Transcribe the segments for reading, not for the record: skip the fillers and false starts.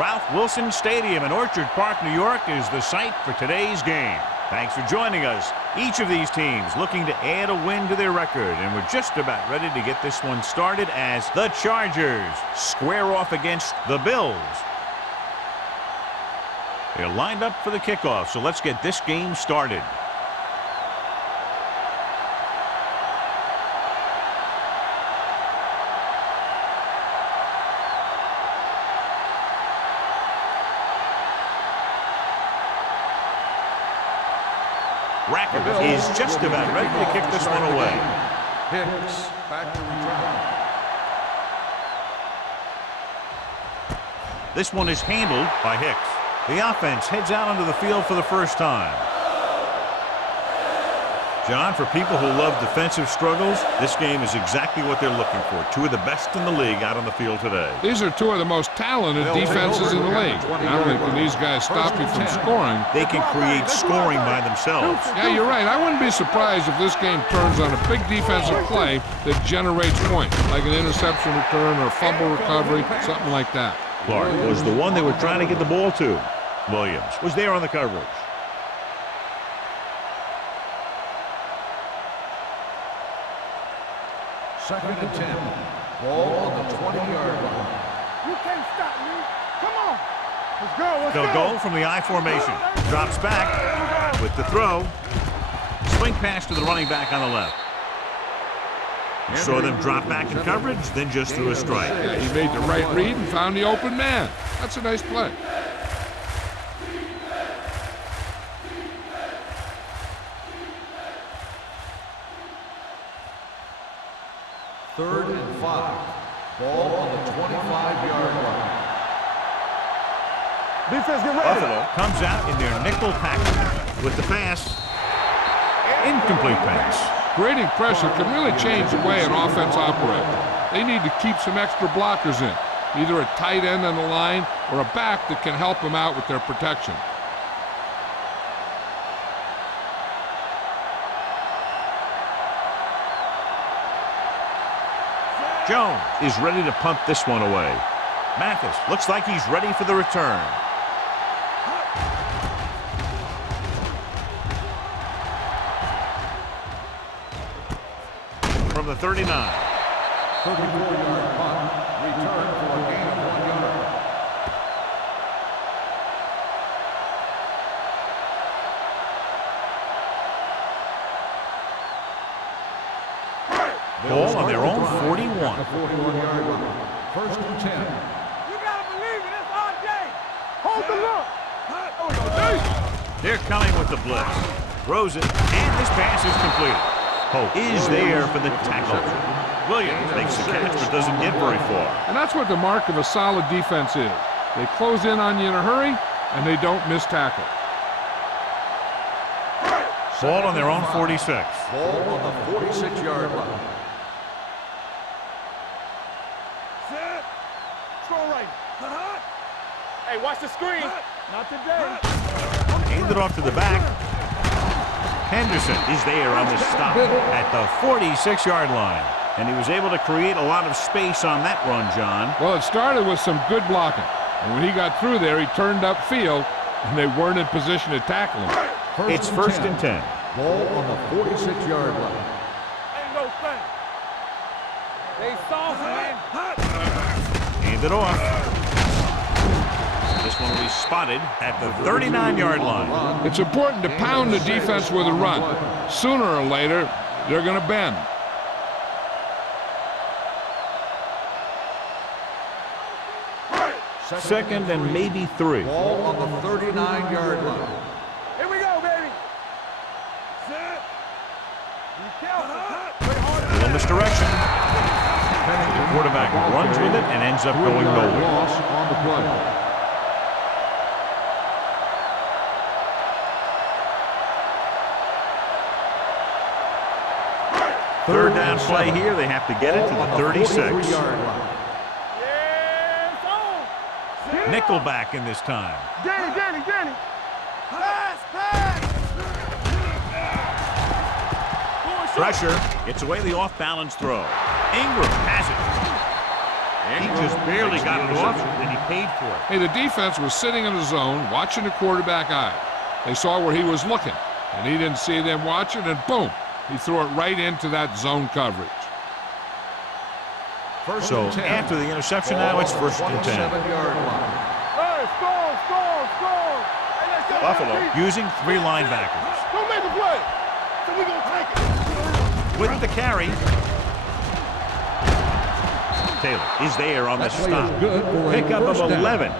Ralph Wilson Stadium in Orchard Park, New York is the site for today's game. Thanks for joining us. Each of these teams looking to add a win to their record, and we're just about ready to get this one started as the Chargers square off against the Bills. They're lined up for the kickoff, so let's get this game started. Rackett is just about ready to kick this one away. Hicks back to return. This one is handled by Hicks. The offense heads out onto the field for the first time. John, for people who love defensive struggles, this game is exactly what they're looking for. Two of the best in the league out on the field today. These are two of the most talented defenses in the league. Not only can these guys stop you from scoring, they can create scoring by themselves. Yeah, you're right. I wouldn't be surprised if this game turns on a big defensive play that generates points, like an interception return or a fumble recovery, something like that. Clark was the one they were trying to get the ball to. Williams was there on the coverage. Second and 10. Ball on the 20-yard line. You can't stop me. Come on. Let's go. They'll go from the I formation. Drops back with the throw. Swing pass to the running back on the left. You saw them drop back in coverage, then just threw a strike. Yeah, he made the right read and found the open man. That's a nice play. Third and 5. Ball on the 25-yard line. Defense, get ready. Buffalo comes out in their nickel package with the pass. Incomplete pass. Creating pressure can really change the way an offense operates. They need to keep some extra blockers in, either a tight end on the line or a back that can help them out with their protection. Jones is ready to punt this one away. Mathis looks like he's ready for the return. From the 39. 34-yard punt. Return for a gain of 1 yard. Ball on their own 41. The 41-yard line. First and 10. You gotta believe it. It's our day. Hold the look. They're coming with the blitz. Throws it, and this pass is completed. Hope is there for the tackle. Williams makes the catch, but doesn't get very far. And that's what the mark of a solid defense is. They close in on you in a hurry, and they don't miss tackle. Ball on their own 46. Ball on the 46-yard line. Set. Throw right. Hey, watch the screen. Not today. Hand it off to the back. Henderson is there on the stop at the 46-yard line. And he was able to create a lot of space on that run, John. Well, it started with some good blocking. And when he got through there, he turned upfield, and they weren't in position to tackle him. It's first and 10. Ball on the 46-yard line. Ain't no thing. They soft, man. Hand it off. This one will be spotted at the 39-yard line. It's important to pound the defense with a run. Sooner or later, they're going to bend. Second and maybe 3. Ball on the 39-yard line. Here we go, baby. Set. Be careful. Little misdirection. The quarterback runs with it and ends up going nowhere. Loss on the play. Third down play here. They have to get it to the 36. Nickelback in this time. Danny. Pass. Pressure gets away the off-balance throw. Ingram has it. He just barely got it off, and he paid for it. Hey, the defense was sitting in the zone, watching the quarterback eye. They saw where he was looking, and he didn't see them watching, and boom, he threw it right into that zone coverage. So after the interception, now it's 1st and 10. Hey, score! Hey, let's go. Buffalo using 3 linebackers. Don't make a play. So we gonna take it. With the carry, Taylor is there on the stop. Pickup of 11.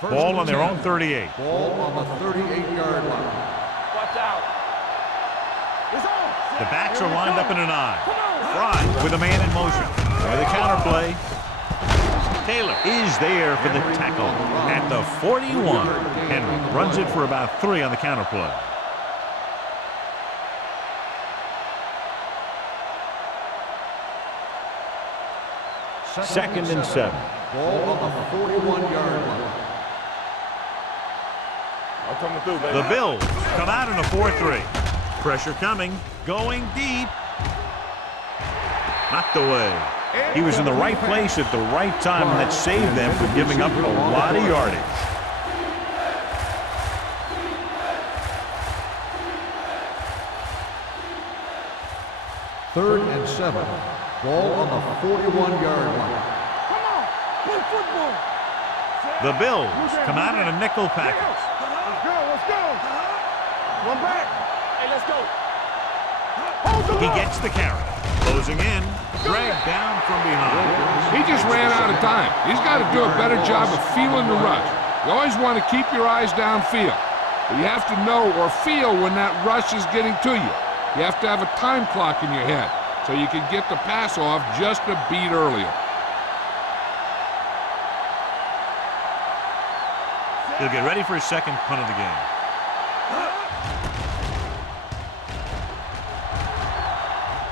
Ball on their own 38. Ball on the 38-yard line. Watch out. It's on. The backs are lined up in an I. Fry with a man in motion. With a counter play. Taylor is there for the tackle at the 41. Henry runs it for about 3 on the counter play. Second and 7. Ball on the 41-yard line. I'm coming through, baby. The Bills come out in a 4-3. Pressure coming, going deep. Knocked away. He was in the right place at the right time, and that saved them from giving up a lot of yardage. Third and 7. Ball on the 41-yard line. Come on, play football. The Bills come out in a nickel package. Let's go. One back. Hey, let's go. Hold the He ball. gets the carry. Closing in, dragged down from behind. He just ran out of time. He's got to do a better job of feeling the rush. You always want to keep your eyes downfield, but you have to know or feel when that rush is getting to you. You have to have a time clock in your head so you can get the pass off just a beat earlier. He'll get ready for his second punt of the game.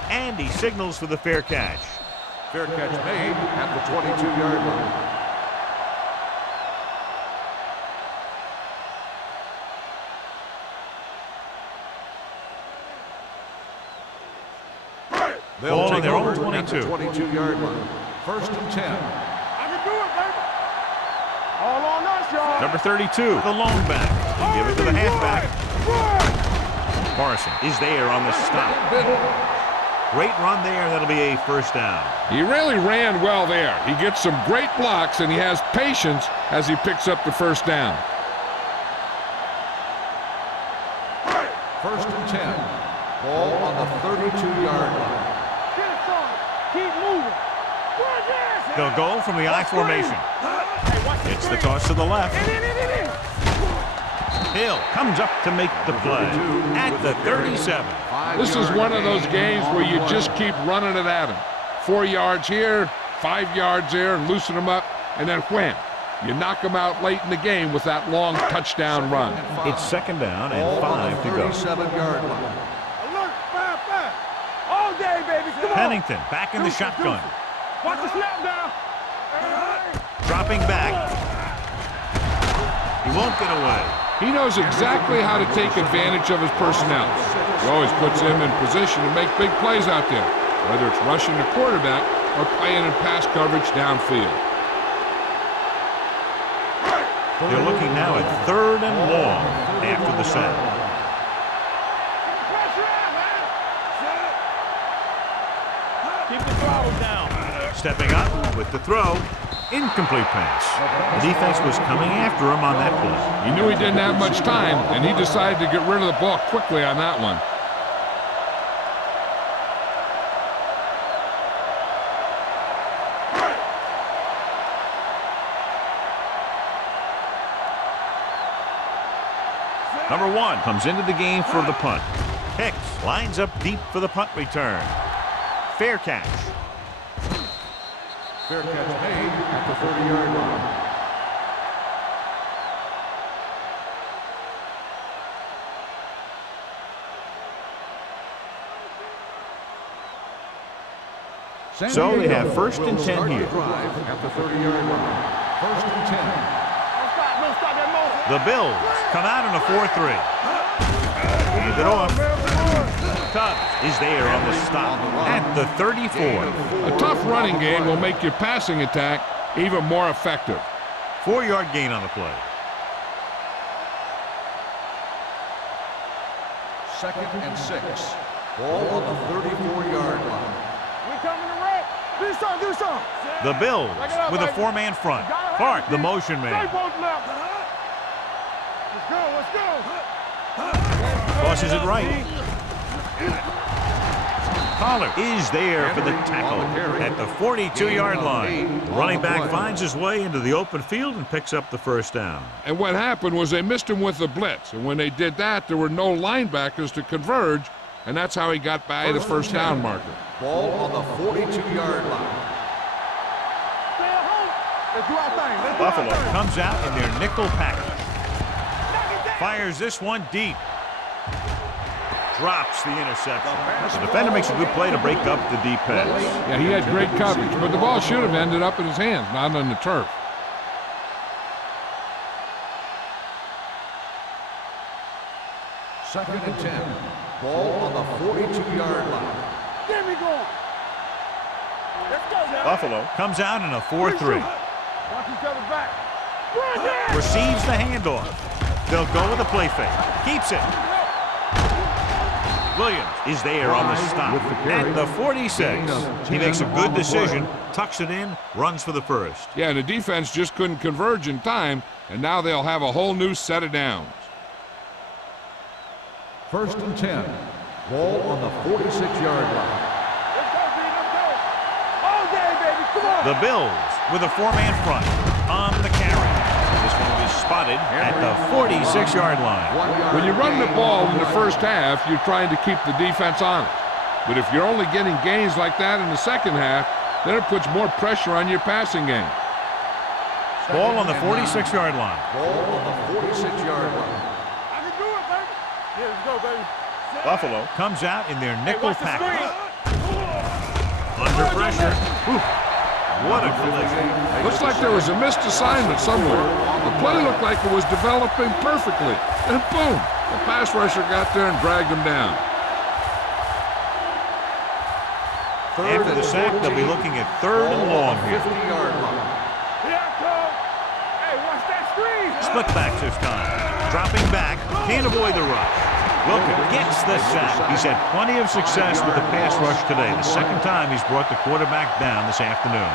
And he signals for the fair catch. Fair catch made at the 22-yard line. Ball on their own over at the 22. 22-yard line. 1st and 10. I can do it, baby. All on us, y'all. Number 32, the lone back. They give it to the halfback. Morrison is there on the stop. Great run there. That'll be a 1st down. He really ran well there. He gets some great blocks, and he has patience as he picks up the 1st down. 1st and 10. Ball on the 32-yard line. Get it, son. Keep moving. They'll go from the I formation. Hey, watch the It's the screen. toss to the left. In. Hill comes up to make the play at the 37. This is one of those games where you just keep running it at him. 4 yards here, 5 yards there, and loosen them up, and then wham. You knock them out late in the game with that long touchdown run. It's 2nd down and 5 to go. 37-yard line. Alert, 5. All day, baby. Come on. Pennington back in the shotgun. Watch the snap down. Dropping back. He won't get away. He knows exactly how to take advantage of his personnel. He always puts him in position to make big plays out there, whether it's rushing the quarterback or playing in pass coverage downfield. They're looking now at 3rd and long after the set. Pressure out, man. Keep the throttle down. Stepping up with the throw. Incomplete pass. The defense was coming after him on that play. He knew he didn't have much time, and he decided to get rid of the ball quickly on that one. Number 1 comes into the game for the punt. Hicks lines up deep for the punt return. Fair catch. Fair catch made at the 30-yard line. So they have 1st and 10 here. Drive at the 30-yard line. 1st and 10. Don't stop that motion. The Bills come out in a 4-3. Hand it off. Cubs is there on the stop at the 34. A tough running game will make your passing attack even more effective. 4-yard gain on the play. Second and 6. Ball on the 34-yard line. We coming to wreck. Do something. The Bills with a 4-man front. Clark, the motion Stay man. both left. Let's go. Tosses it right. Collar is there for the tackle at the 42-yard line. The running back finds his way into the open field and picks up the first down. And what happened was they missed him with the blitz. And when they did that, there were no linebackers to converge. And that's how he got by the first down marker. Ball on the 42-yard line. Stay at home. Let's do our thing. Buffalo comes out in their nickel package. Fires this one deep. Drops the interception. The defender makes a good play to break up the deep pass. Yeah, he had great coverage, but the ball should have ended up in his hands, not on the turf. Second and 10. Ball on the 42-yard line. Get me going. Let's go now. Buffalo comes out in a 4-3. Watch each other back. Run there. Receives the handoff. They'll go with a play fake. Keeps it. Williams is there on the stop at the 46. He makes a good decision, tucks it in, runs for the first. Yeah, the defense just couldn't converge in time, and now they'll have a whole new set of downs. First and 10. Ball on the 46-yard line. Let's go, B. Let's go. All day, baby. Come on. The Bills with a 4-man front on the carry. This one was spotted at the 46-yard line. When you run the ball in the first half, you're trying to keep the defense honest. But if you're only getting gains like that in the second half, then it puts more pressure on your passing game. Ball on the 46-yard line. Ball on the 46-yard line. I can do it, baby. Yeah, let's go, baby. Buffalo comes out in their nickel Watch the package. screen. Under pressure. Ooh, what a collision. Looks like there was a missed assignment somewhere. The play looked like it was developing perfectly. And boom, the pass rusher got there and dragged him down. After the sack, they'll be looking at 3rd and long here. 50-yard line. Here I come. Hey, watch that screen. Split back this time. Dropping back, can't avoid the rush. Wilkin gets the sack. He's had plenty of success with the pass rush today. The second time he's brought the quarterback down this afternoon.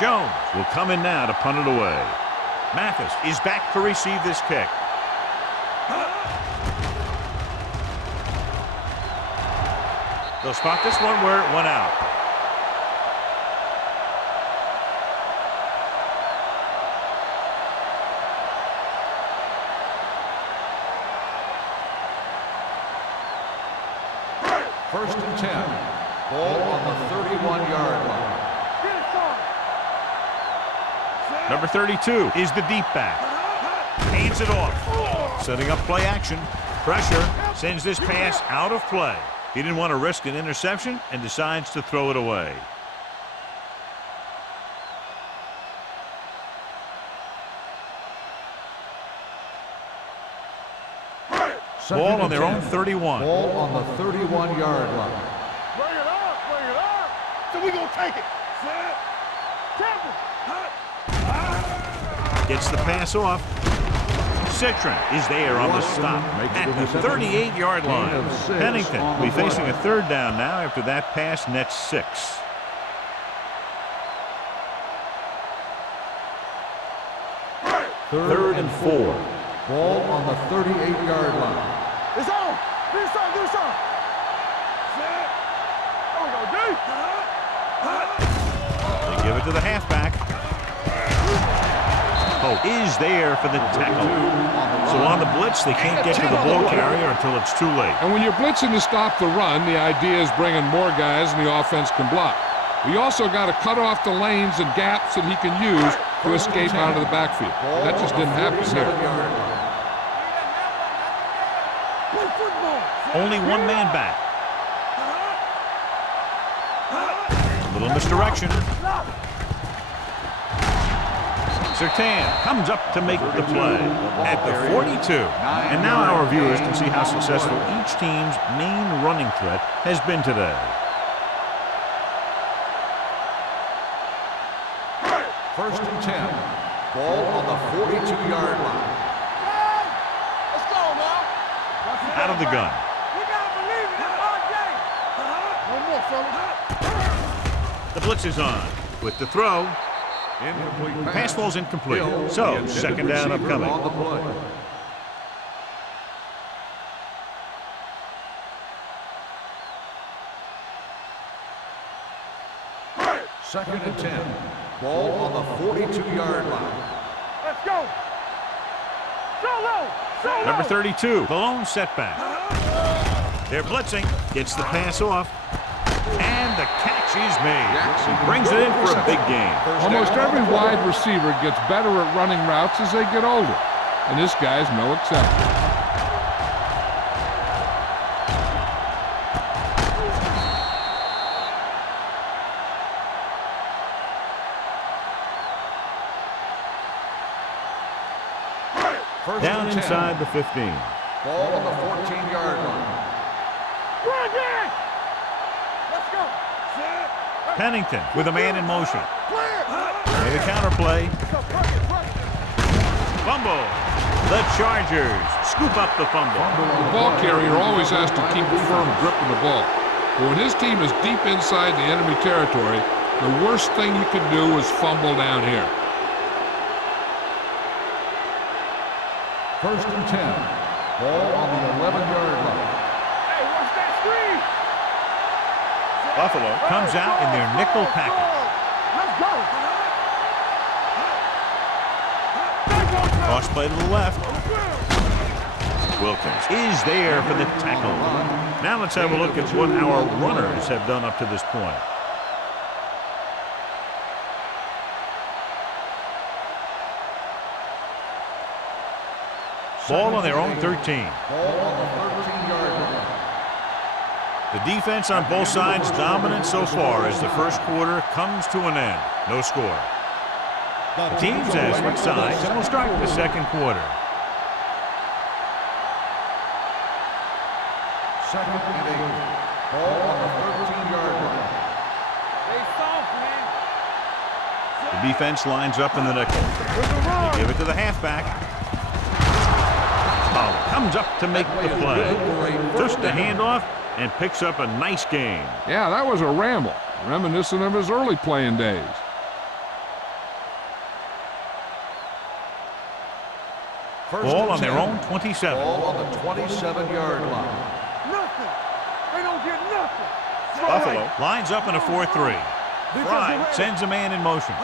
Jones will come in now to punt it away. Mathis is back to receive this kick. They'll spot this one where it went out. First and 10. Ball on the 31-yard line. Get it, son. Number 32 is the deep back. Hands it off. Setting up play action. Pressure sends this pass out of play. He didn't want to risk an interception and decides to throw it away. Ball on their own 31. Ball on the 31-yard line. Bring it up. So we gonna take it. Temple. Gets the pass off. Citron is there on the stop at the 38-yard line. Pennington will be facing a 3rd down now after that pass nets 6. Third and 4. Ball on the 38-yard line. It's on. Do something. There we go, D. They give it to the halfback. tackle is there for the tackle. So on the blitz, they can't get to the ball carrier until it's too late. And when you're blitzing to stop the run, the idea is bringing more guys and the offense can block. We also got to cut off the lanes and gaps that he can use to escape out of the backfield. That just didn't happen here. Only one man back. A little misdirection. Sertan comes up to make the play at the 42. And now our viewers can see how successful each team's main running threat has been today. First and 10. Ball on the 42-yard line. Let's go, man. Out of the gun. We gotta believe in this hard game. No more, fellas. The blitz is on with the throw. Incomplete Pass ball's incomplete. Hill, the So, intended second down receiver upcoming. on the play. Second and 10. Ball on the 42-yard line. Let's go. Solo. Solo. Number 32, the lone setback. They're blitzing, gets the pass off, and the catch is made. Brings it in for a big game. Almost every wide receiver gets better at running routes as they get older, and this guy's no exception. Down inside the 15. Ball on the 14-yard line. Run again. Let's go. Set. Pennington with a man in motion. Clear. Made a counter play. Fumble. The Chargers scoop up the fumble. The ball carrier always has to keep a firm grip on the ball. But when his team is deep inside the enemy territory, the worst thing you can do is fumble down here. First and 10. Ball on the 11-yard line. Hey, watch that screen. Buffalo comes out in their nickel package. Let's go. Cross play to the left. Wilkins is there for the tackle. Now let's have a look at what our runners have done up to this point. Ball on their own 13. Ball on the 13-yard line. The defense on both sides dominant so far as the first quarter comes to an end. No score. The teams have switched sides and will start the second quarter. Second and 8. Ball on the 13-yard line. Stay soft, man. The defense lines up in the nickel. They give it to the halfback. Comes up to make the play. Just a handoff and picks up a nice gain. Yeah, that was a ramble, reminiscent of his early playing days. Ball on their own 27. Ball on the 27-yard line. Nothing. They don't get nothing. Buffalo lines up in a 4-3. Fry sends a man in motion.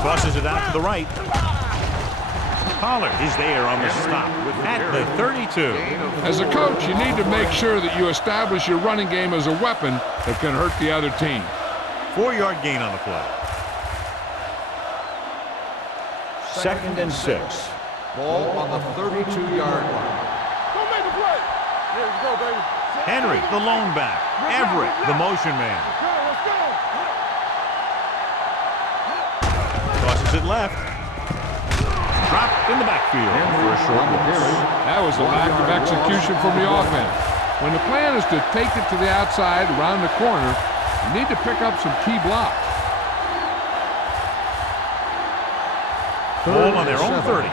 Tosses it out to the right. Pollard is there on the stop at the 32. As a coach, you need to make sure that you establish your running game as a weapon that can hurt the other team. 4-yard gain on the play. Second and 6. Ball on the 32-yard line. Don't make a play. Here we go, baby. Henry, the lone back. Everett, the motion man. Let's go. Tosses it left. Dropped in the backfield for a short loss. That was a lack of execution from the offense. When the plan is to take it to the outside around the corner, you need to pick up some key blocks. Ball on their own 30.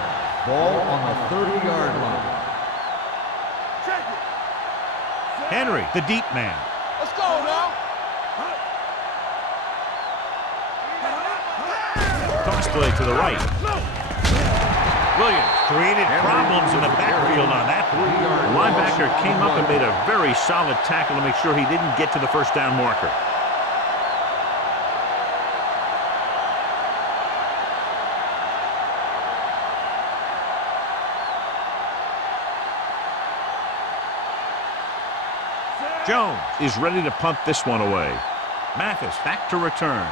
Ball on the 30-yard line. Check it. Henry, the deep man. Let's go now. Toss play to the right. Williams created problems in the backfield on that. The linebacker came up and made a very solid tackle to make sure he didn't get to the first down marker. Jones is ready to punt this one away. Mathis back to return.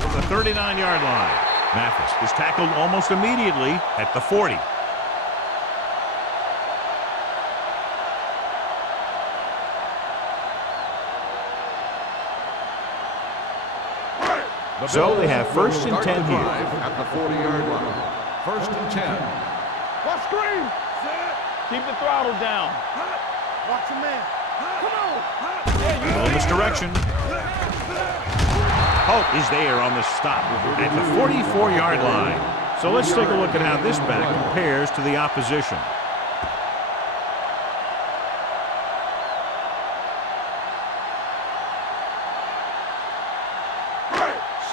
From the 39-yard line. Mathis is tackled almost immediately at the 40. So they have first and 10 here. At the 40-yard line. First and 10. Watch screen. Keep the throttle down. Watch your man. Come on. Well, misdirection. Hope is there on the stop at the 44-yard line. So let's take a look at how this back compares to the opposition.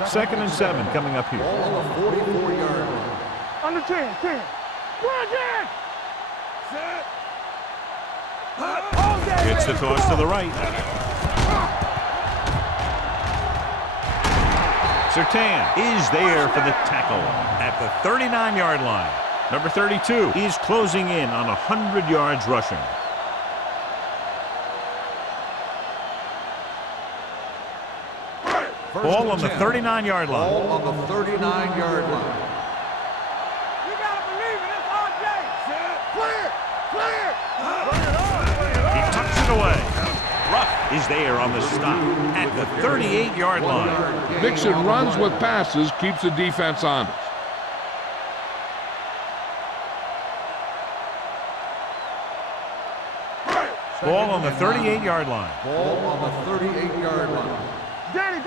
Second and 7 coming up here. Ball on the 44-yard line. Under 10. 10. Run, Jack. Set. All day. Gets the toss to the right. Surtain is there for the tackle at the 39-yard line. Number 32 is closing in on 100 yards rushing. Ball on the 39-yard line. Ball on the 39-yard line. You gotta believe it. It's all day. Set. Clear. Clear. He tucks it away. Ruff is there on the stop at the 38-yard line. Mixing runs with passes keeps the defense honest. Ball on the 38-yard line. Ball on the 38-yard line. Danny.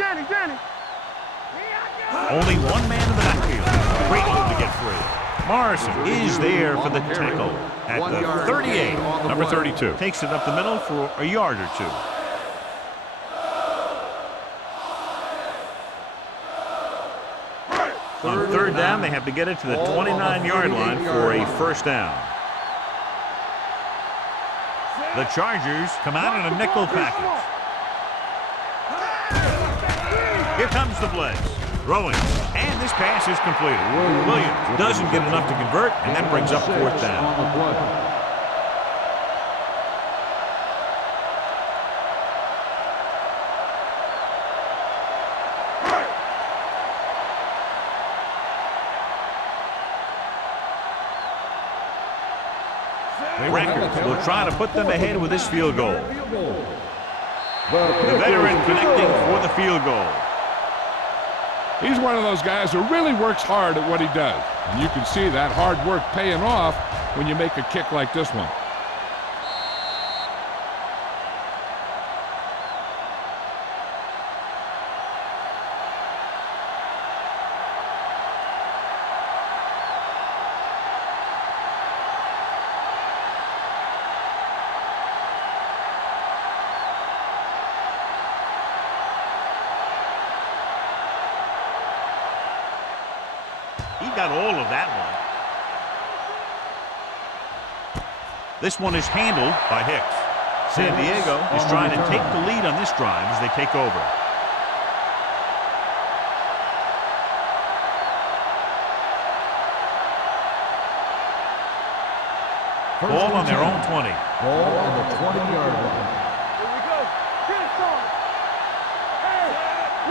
Only one man in the backfield. Great move to get free. Morrison is there for the tackle at the 38. Number 32 takes it up the middle for a yard or two. On third down, they have to get it to the 29-yard line for a first down. The Chargers come out in a nickel package. Here comes the blitz. Throwing. And this pass is completed. Williams doesn't get enough to convert, and that brings up fourth down. Records will try to put them ahead with this field goal. The veteran connecting for the field goal. He's one of those guys who really works hard at what he does. And you can see that hard work paying off when you make a kick like this one. He got all of that one. This one is handled by Hicks. San Diego is trying to take the lead on this drive as they take over. Ball on their own 20. Ball on the 20-yard line. Here we go. Get it on. Hey,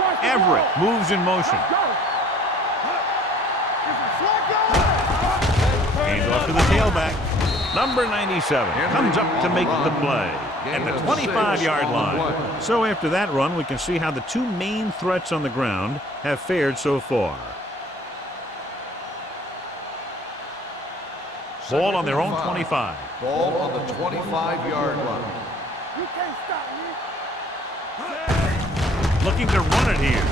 watch the Everett ball. moves in motion. Let's go. This is flag down. Hands off to the tailback. Number 97 comes up to make the play at the 25-yard line. So after that run, we can see how the two main threats on the ground have fared so far. Ball on their own 25. Ball on the 25-yard line. You can't stop me. Looking to run it here.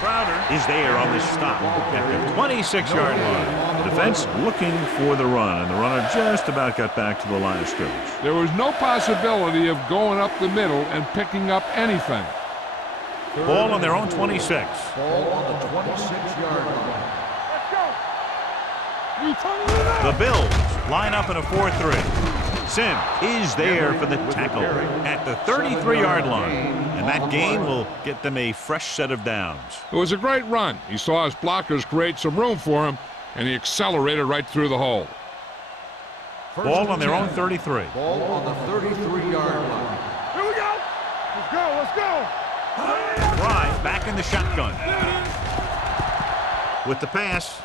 Crowder is there on the stop at the 26-yard line. Defense looking for the run, and the runner just about got back to the line of scrimmage. There was no possibility of going up the middle and picking up anything. Ball on their own 26. Ball on the 26-yard line. Let's go. You turn it up. The Bills line up in a 4-3. Sims is there for the tackle at the 33-yard line. And that gain will get them a fresh set of downs. It was a great run. He saw his blockers create some room for him, and he accelerated right through the hole. Ball on their own 33. Ball on the 33-yard line. Here we go. Let's go. Let's go. Drive back in the shotgun. With the pass,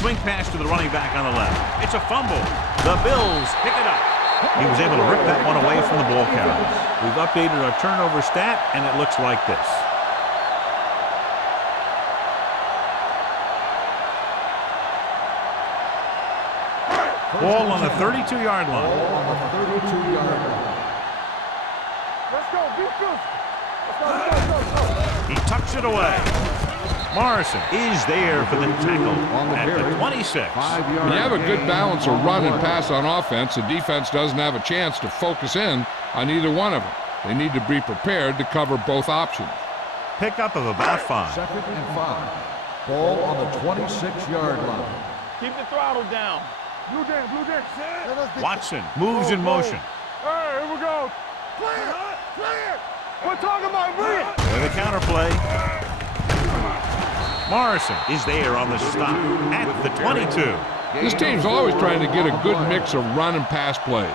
swing pass to the running back on the left. It's a fumble. The Bills pick it up. He was able to rip that one away from the ball carrier. We've updated our turnover stat, and it looks like this. Ball on the 32-yard line. Ball on the 32-yard line. Let's go. Be good. Let's go. Let's go. He tucks it away. Morrison is there for the tackle at the 26. 5 yards. When you have a good balance of run and pass on offense, the defense doesn't have a chance to focus in on either one of them. They need to be prepared to cover both options. Pickup of about 5. 2nd and 5. Ball on the 26-yard line. Keep the throttle down. Blue Dan. Blue Dan. Watson moves in motion. Hey, here we go. Clear. Clear. We're talking about me. With a counterplay. Morrison is there on the stop at the 22. This team's always trying to get a good mix of run and pass plays.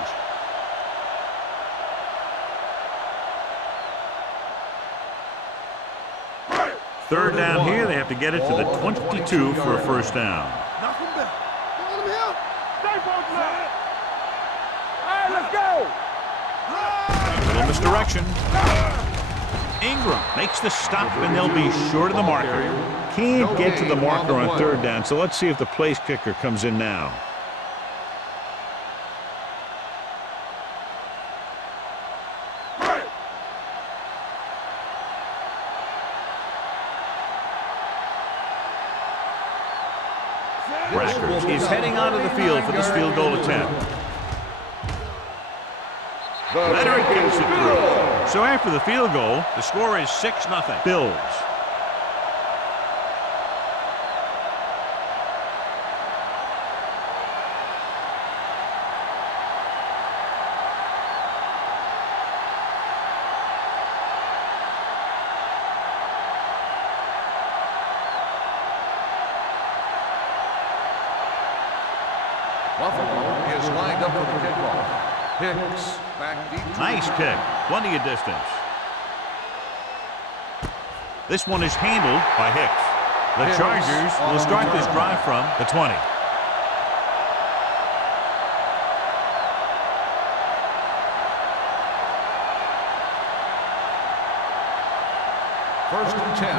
Third down here, they have to get it to the 22 for a first down. Knock him down. Let him here. Stay focused now. All right, let's go. Little misdirection. Ingram makes the stop, and they'll be short of the marker. Can't get to the marker on third down, so let's see if the place kicker comes in now. Rackers is heading onto the field for this field goal attempt. Leonard gets it through. So after the field goal, the score is 6-0. Bills. Buffalo is lined up for the kickoff. Hicks back deep. Nice kick. Plenty of distance. This one is handled by Hicks. The Chargers will start this drive from the 20. First and 10.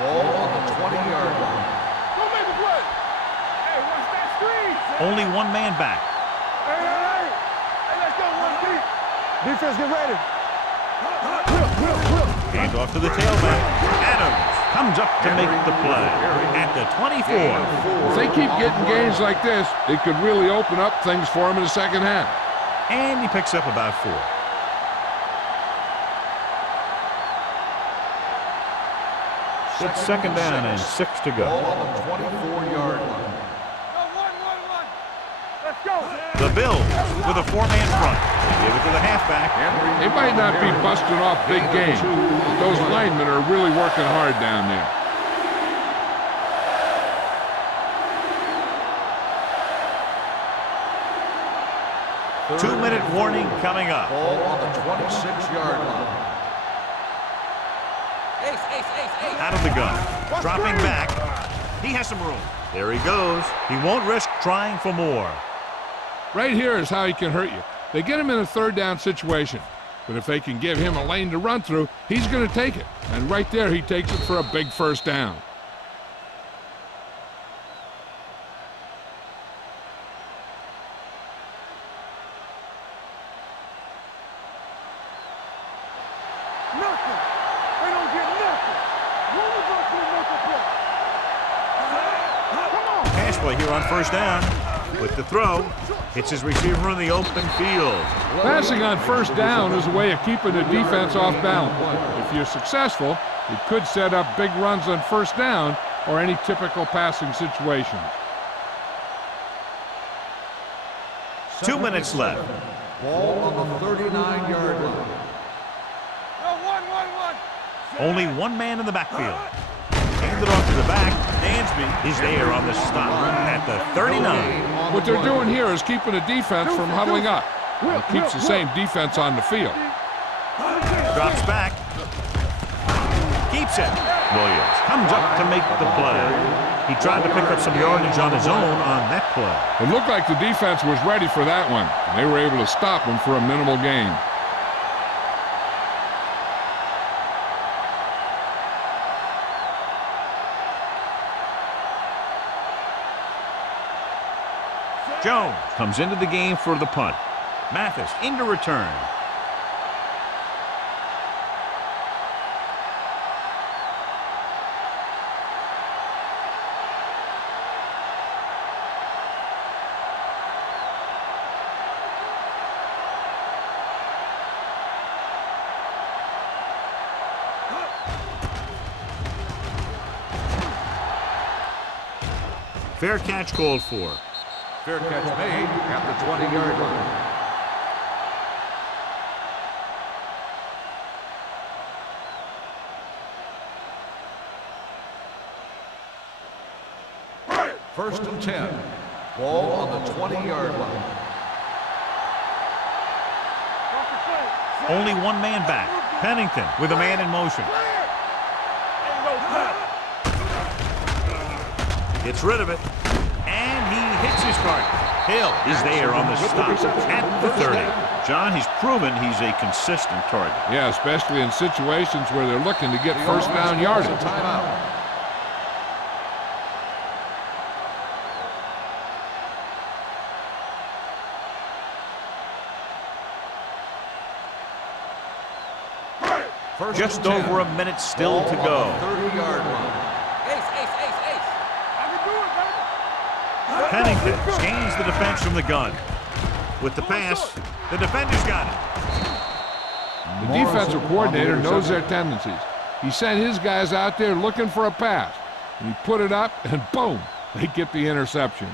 Ball on the 20-yard line. Don't make a play. Hey, watch that screen. Only one man back. Hey, hey, hey. Hey, let's go. One deep. Defense, get ready. Hand off to the tailback. Adams comes up to make the play at the 24. If they keep getting gains like this, it could really open up things for them in the second half. And he picks up about 4. It's second down and 6 to Ball go. on the 24-yard line. One. Let's go. The Bills with a 4-man front. They give it to the halfback. They might not be busting off big games, but those linemen are really working hard down there. 2-minute warning coming up. Ball on the 26-yard line. Out of the gun. Dropping back. He has some room. There he goes. He won't risk trying for more. Right here is how he can hurt you. They get him in a third down situation, but if they can give him a lane to run through, he's going to take it. And right there, he takes it for a big first down. Nothing. They don't get nothing. When we go to the mental play. Come on. Pass play here on first down. With the throw, hits his receiver in the open field. Passing on first down is a way of keeping the defense off balance. If you're successful, it could set up big runs on first down or any typical passing situations. 2 minutes left. Ball on the 39-yard line. No, one. Only one man in the backfield. Handed off to the back. Dansby is there on the stop at the 39. What they're doing here is keeping the defense from huddling up. It keeps the same defense on the field. Drops back. Keeps it. Williams comes up to make the play. He tried to pick up some yardage on his own on that play. It looked like the defense was ready for that one. They were able to stop him for a minimal gain. Jones comes into the game for the punt. Mathis into return. Fair catch called for. Fair catch made at the 20-yard line. First and 10. Ball on the 20-yard line. Only one man back. Pennington with a man in motion. Gets rid of it. And he hits his target. Hill is there on the stop at the 30. John, he's proven he's a consistent target. Yeah, especially in situations where they're looking to get first down yardage. Timeout. Just over a minute still to go. 30-yard line. Pennington gains the defense from the gun. With the pass, the defender's got it. The defensive coordinator knows their tendencies. He sent his guys out there looking for a pass. And he put it up, and boom, they get the interception.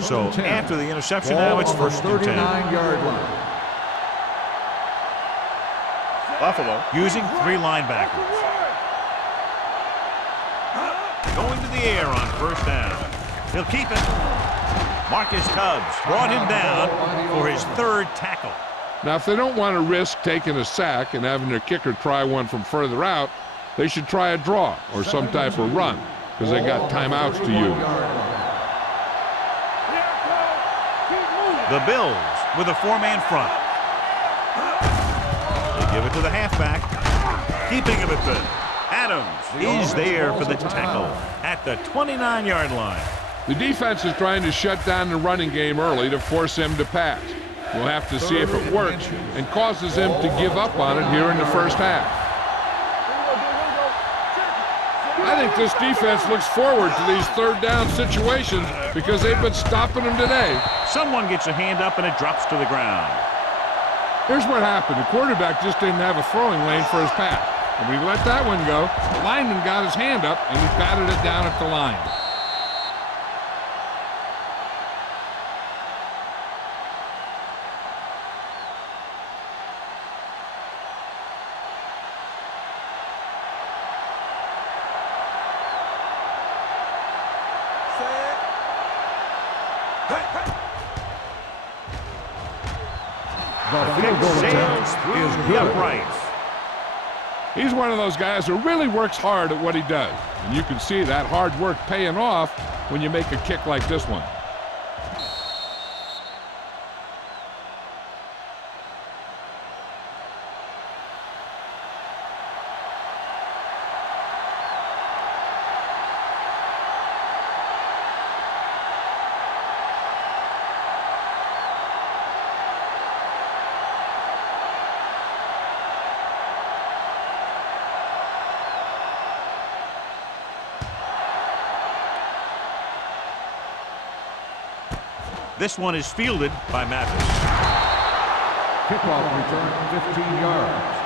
So after the interception, now it's first and 10. 39-yard line. Buffalo using three linebackers. Going to the air on first down. He'll keep it. Marcus Tubbs brought him down for his third tackle. Now, if they don't want to risk taking a sack and having their kicker try one from further out, they should try a draw or some type of run because they got timeouts to use. The Bills with a four-man front. They give it to the halfback. Keeping him at the Adams is there for the tackle at the 29-yard line. The defense is trying to shut down the running game early to force him to pass. We'll have to see if it works and causes him to give up on it here in the first half. I think this defense looks forward to these third down situations because they've been stopping them today. Someone gets a hand up and it drops to the ground. Here's what happened. The quarterback just didn't have a throwing lane for his pass. And we let that one go. The lineman got his hand up and he batted it down at the line. The field goal attempt is good. Uprights. He's one of those guys who really works hard at what he does. And you can see that hard work paying off when you make a kick like this one. This one is fielded by Mathis. Kickoff return 15 yards.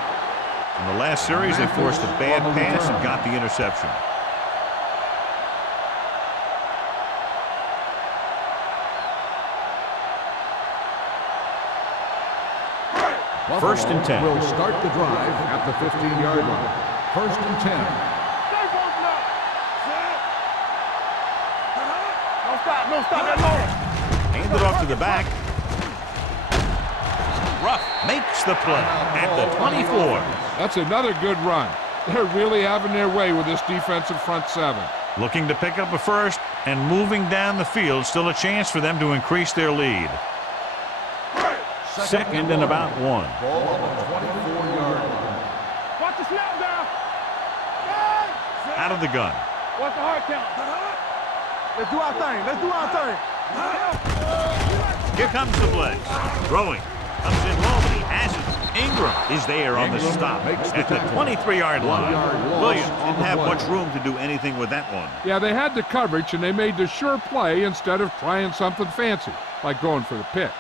In the last series, they forced a bad pass and got the interception. First and 10. Will start the drive at the 15-yard line. First and 10. Stay broken up. Set. Don't stop. Don't stop that motor. Hand it off to the back. Ruff makes the play at the 24. That's another good run. They're really having their way with this defensive front seven. Looking to pick up a first and moving down the field. Still a chance for them to increase their lead. Second and about 1. Ball on the 24-yard line. Watch the snap down. Out of the gun. Watch the hard count. Let's do our thing. Let's do our thing. Here comes the blitz. Throwing. Comes in low, but he has it. Ingram is there on the stop at the 23-yard line. Williams didn't have much room to do anything with that one. Yeah, they had the coverage, and they made the sure play instead of trying something fancy, like going for the pick.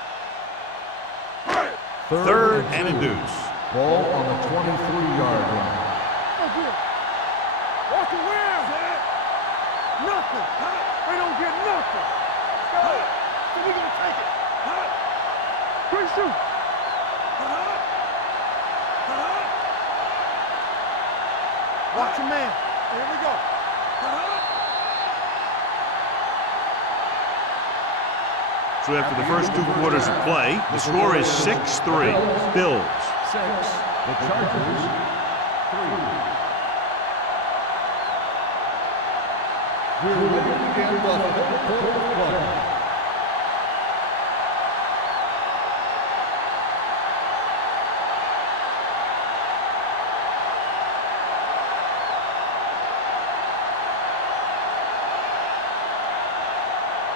Third and a deuce. Ball on the 23-yard line. Watch the wheel. Nothing. They don't get nothing. So we're going to take it. Quick shoot. Watch your man. Here we go. So after the first 2 quarters of play, the score is 6-3. Bills. 6. The Chargers, 3. We're ready to begin the fourth quarter.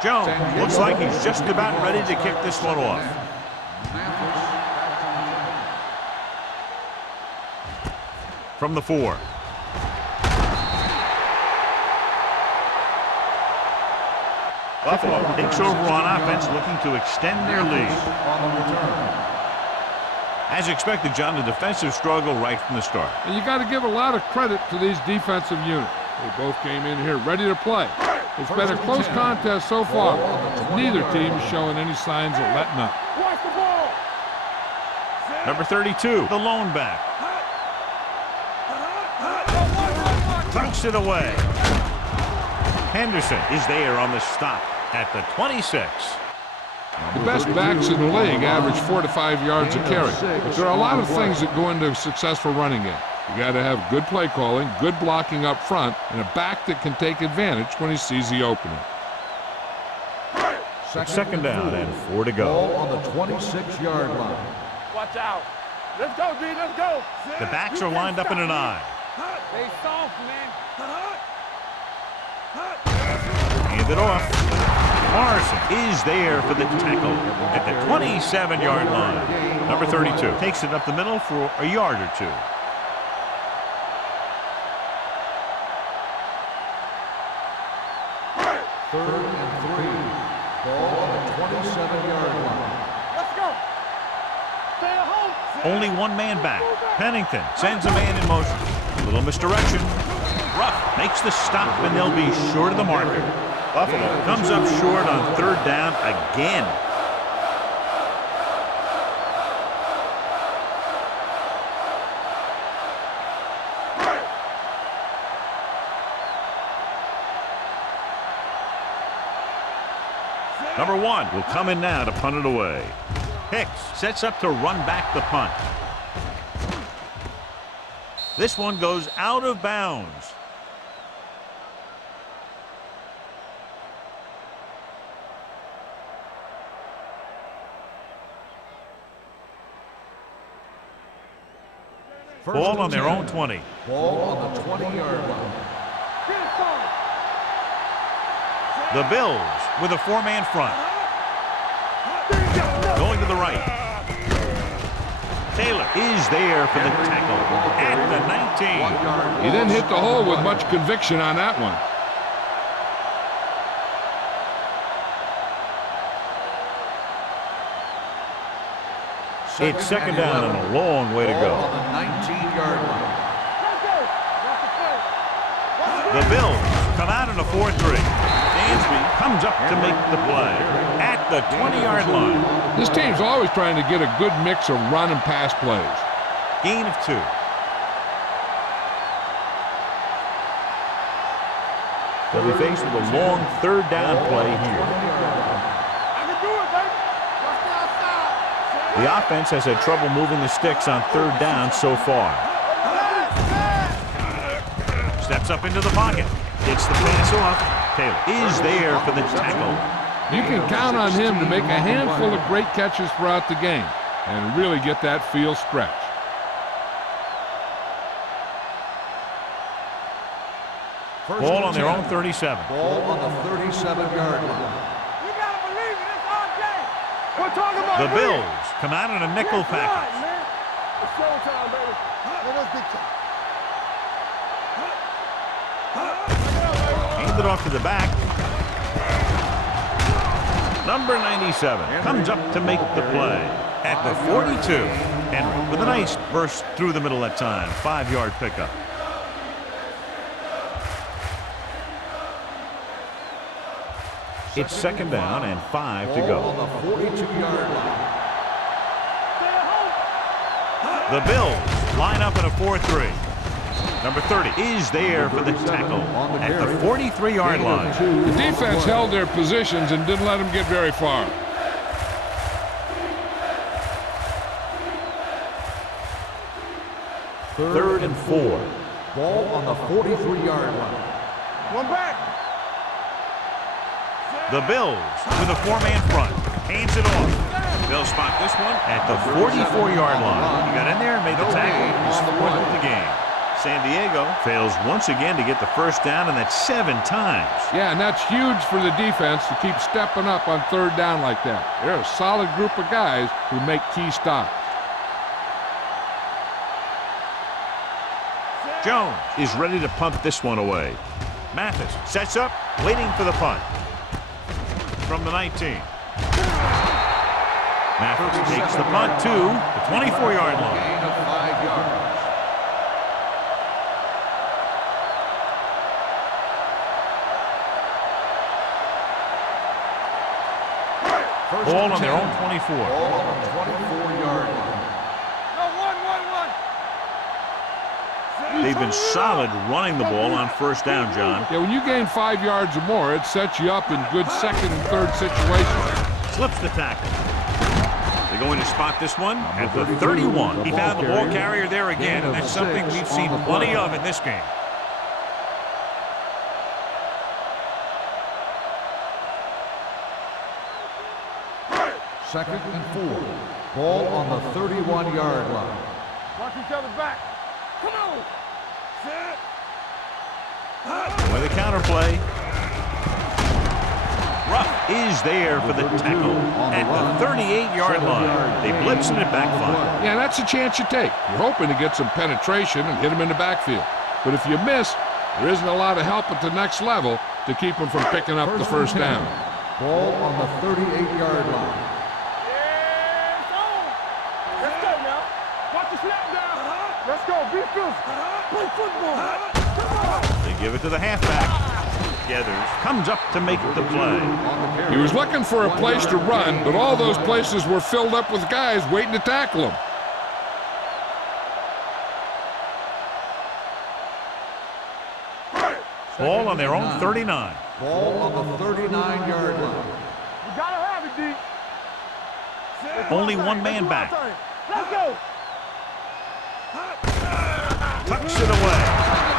Jones looks like he's just about ready to kick this one off. From the 4. Buffalo takes over on offense, looking to extend their lead. As expected, John, the defensive struggle right from the start. And you got to give a lot of credit to these defensive units. They both came in here ready to play. It's been a close contest so far. Neither team is showing any signs of letting up. Watch the ball. Number 32, the lone back. Tucks it away. Henderson is there on the stop at the 26. The best backs in the league average 4 to 5 yards a carry. But there are a lot of things that go into a successful running game. You got to have good play calling, good blocking up front, and a back that can take advantage when he sees the opening. Second down and 4 to go. Ball on the 26-yard line. Watch out. Let's go, D. Let's go. The backs are lined up in an eye. They soft, man. Hand it off. Morrison is there for the tackle at the 27-yard line. Number 32 takes it up the middle for a yard or 2. Third and 3. Ball on the 27-yard line. Let's go. Stay at home. Only one man back. Pennington sends a man in motion. A little misdirection. Ruff makes the stop, and they'll be short of the marker. Buffalo comes up short on 3rd down again. Number 1 will come in now to punt it away. Hicks sets up to run back the punt. This one goes out of bounds. Ball on their own 20. Ball on the 20-yard line. The Bills with a 4-man front. Going to the right. Taylor is there for the tackle at the 19. He didn't hit the hole with much conviction on that one. It's second down and a long way to go. On the 19-yard line. The Bills come out in a 4-3. Dansby comes up to make the play at the 20-yard line. This team's always trying to get a good mix of run and pass plays. Gain of 2. They'll be faced with a long 3rd down play here. I can do it, baby. Watch the outside. The offense has had trouble moving the sticks on 3rd down so far. Steps up into the pocket. Gets the pass off. Taylor is there for the tackle. You can count on him to make a handful of great catches throughout the game and really get that field stretch. Ball on their own 37. Ball on the 37-yard line. You gotta believe it. It's our game. We're talking about The Bills come out in a nickel package. man. It's showtime, baby. Let us big time. Handed off to the back. Number 97 comes up to make the play at the 42. Henry with a nice burst through the middle that time. 5-yard pickup. It's 2nd down and 5 to Ball go. on the 42-yard line. The Bills line up in a 4-3. Number 30 is there for the tackle at the 43-yard line. The defense held their positions and didn't let them get very far. Third and 4. Ball on the 43-yard line. One back. The Bills with a 4-man front. Hands it off. They'll spot this one at the 44-yard line. He got in there and made the tackle. He's fourth of the game. San Diego fails once again to get the first down, and that's 7 times. Yeah, and that's huge for the defense to keep stepping up on 3rd down like that. They're a solid group of guys who make key stops. Jones is ready to punt this one away. Mathis sets up, waiting for the punt. From the 19. Mathis takes the punt to the 24-yard line. Gain of 5 yards. Ball on their own 24. Ball on the 24-yard line. No, one. They've been solid running the ball on 1st down, John. Yeah, when you gain 5 yards or more, it sets you up in good 2nd and 3rd situations. Slips the tackle. They're going to spot this one at the 31. He found the ball carrier there again, and that's something we've seen plenty of in this game. Second and 4. Ball on the 31-yard line. Watch each other back. Come on. With a counterplay. Ruff is there for the tackle at the 38-yard line. They blitz and it backfire. Yeah, that's a chance you take. You're hoping to get some penetration and hit him in the backfield. But if you miss, there isn't a lot of help at the next level to keep him from picking up the first down. Ball on the 38-yard line. Yeah, it's on. Let's go now. Watch the snap down. Let's go. Be physical. Play football. Come on. They give it to the halfback. Gathers, comes up to make the play. He was looking for a place to run, but all those places were filled up with guys waiting to tackle him. Ball on their own 39. Ball on the 39-yard line. You gotta have it, D. Only one man back. Let's go. Tucks it away.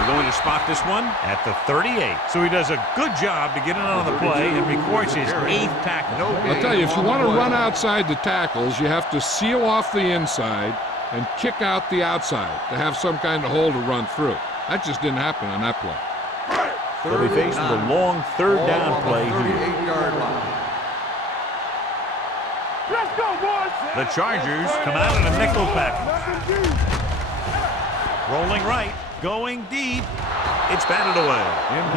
They're going to spot this one at the 38. So he does a good job to get in on the play and records his 8th tackle. I'll tell you, if you want to run outside the tackles, you have to seal off the inside and kick out the outside to have some kind of hole to run through. That just didn't happen on that play. They'll be faced with a long 3rd down play here. 38-yard line. Let's go, boys. The Chargers come out in a nickel package. Rolling right, going deep. It's batted away.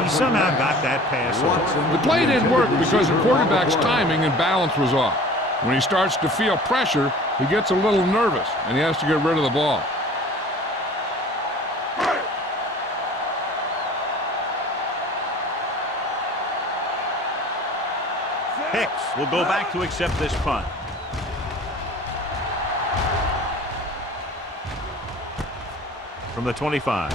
He somehow got that pass off. The play didn't work because the quarterback's timing and balance was off. When he starts to feel pressure, he gets a little nervous, and he has to get rid of the ball. Hicks will go back to accept this punt. From the 25.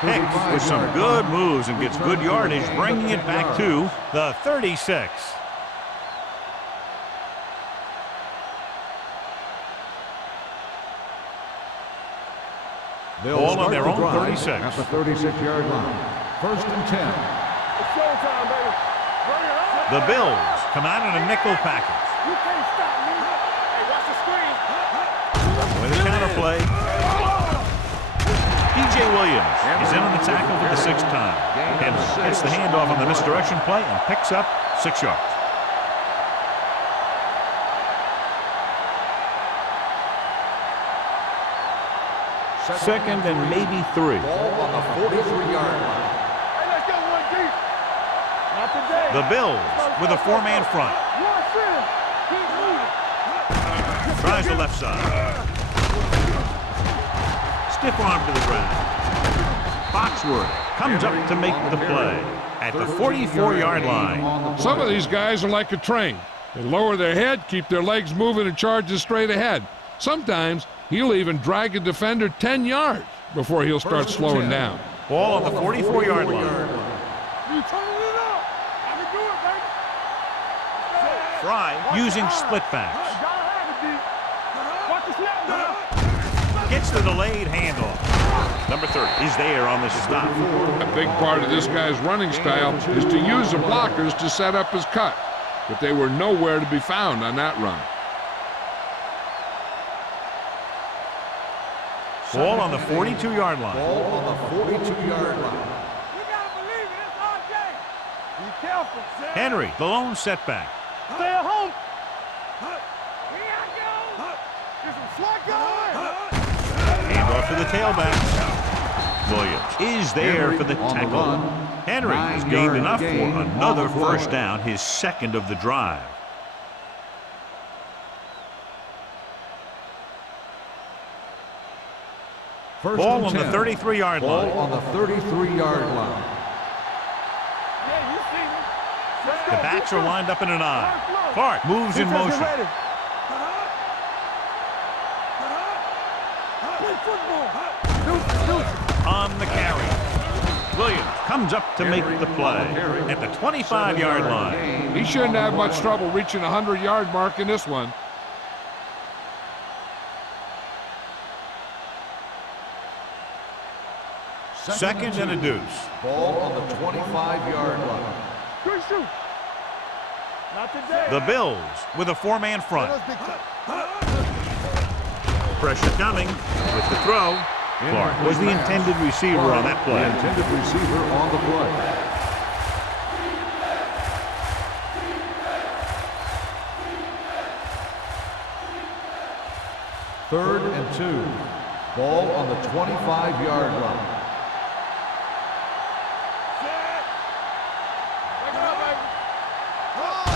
Hicks with some good moves and gets good yardage, bringing it back to the 36. Ball on their own 36. At the 36-yard line. 1st and 10. It's showtime, baby. Bring it on. The Bills come out in a nickel package. You can't stop me. Hey, watch the screen. With a counter play. DJ Williams is in on the tackle for the 6th time. And gets the handoff on the misdirection play and picks up 6 yards. Second and maybe 3. Ball on the 43-yard line. Hey, let's go one deep. Not today. The Bills with a 4-man front. One center. Keep moving. Tries the left side. Stiff arm to the ground. Foxworth comes up to make the play at the 44-yard line. Some of these guys are like a train. They lower their head, keep their legs moving, and charge straight ahead. Sometimes he'll even drag a defender 10 yards before he'll start slowing down. Ball on the 44-yard line. You turning it up. I can do it, baby. Fry using split backs. Gotta have it, D. Watch the snap down. Gets the delayed handoff. Number 30 is there on the stop. A big part of this guy's running style is to use the blockers to set up his cut, but they were nowhere to be found on that run. Ball on the 42-yard line. Ball on the 42-yard line. You gotta believe it. It's RJ. Be careful. Henry, the lone setback. Stay at home. Here I go. Get some slack going. Handoff to the tailback. Williams is there for the tackle. Henry has gained enough for another first down, his 2nd of the drive. Ball on the 33-yard line. Ball on the 33-yard line. Yeah, you see me. Let's go. The backs are lined up in an eye. Clark moves in Defense motion. is ready. Play football. On the carry. Williams comes up to make the play at the 25-yard line. He shouldn't have much trouble reaching the 100-yard mark in this one. Second and a deuce. Ball on the 25-yard line. Good shoot. Not today. The Bills with a 4-man front. Pressure coming with the throw. Clark was the intended receiver on that play. The intended receiver on the play. Third and 2. Ball on the 25-yard line.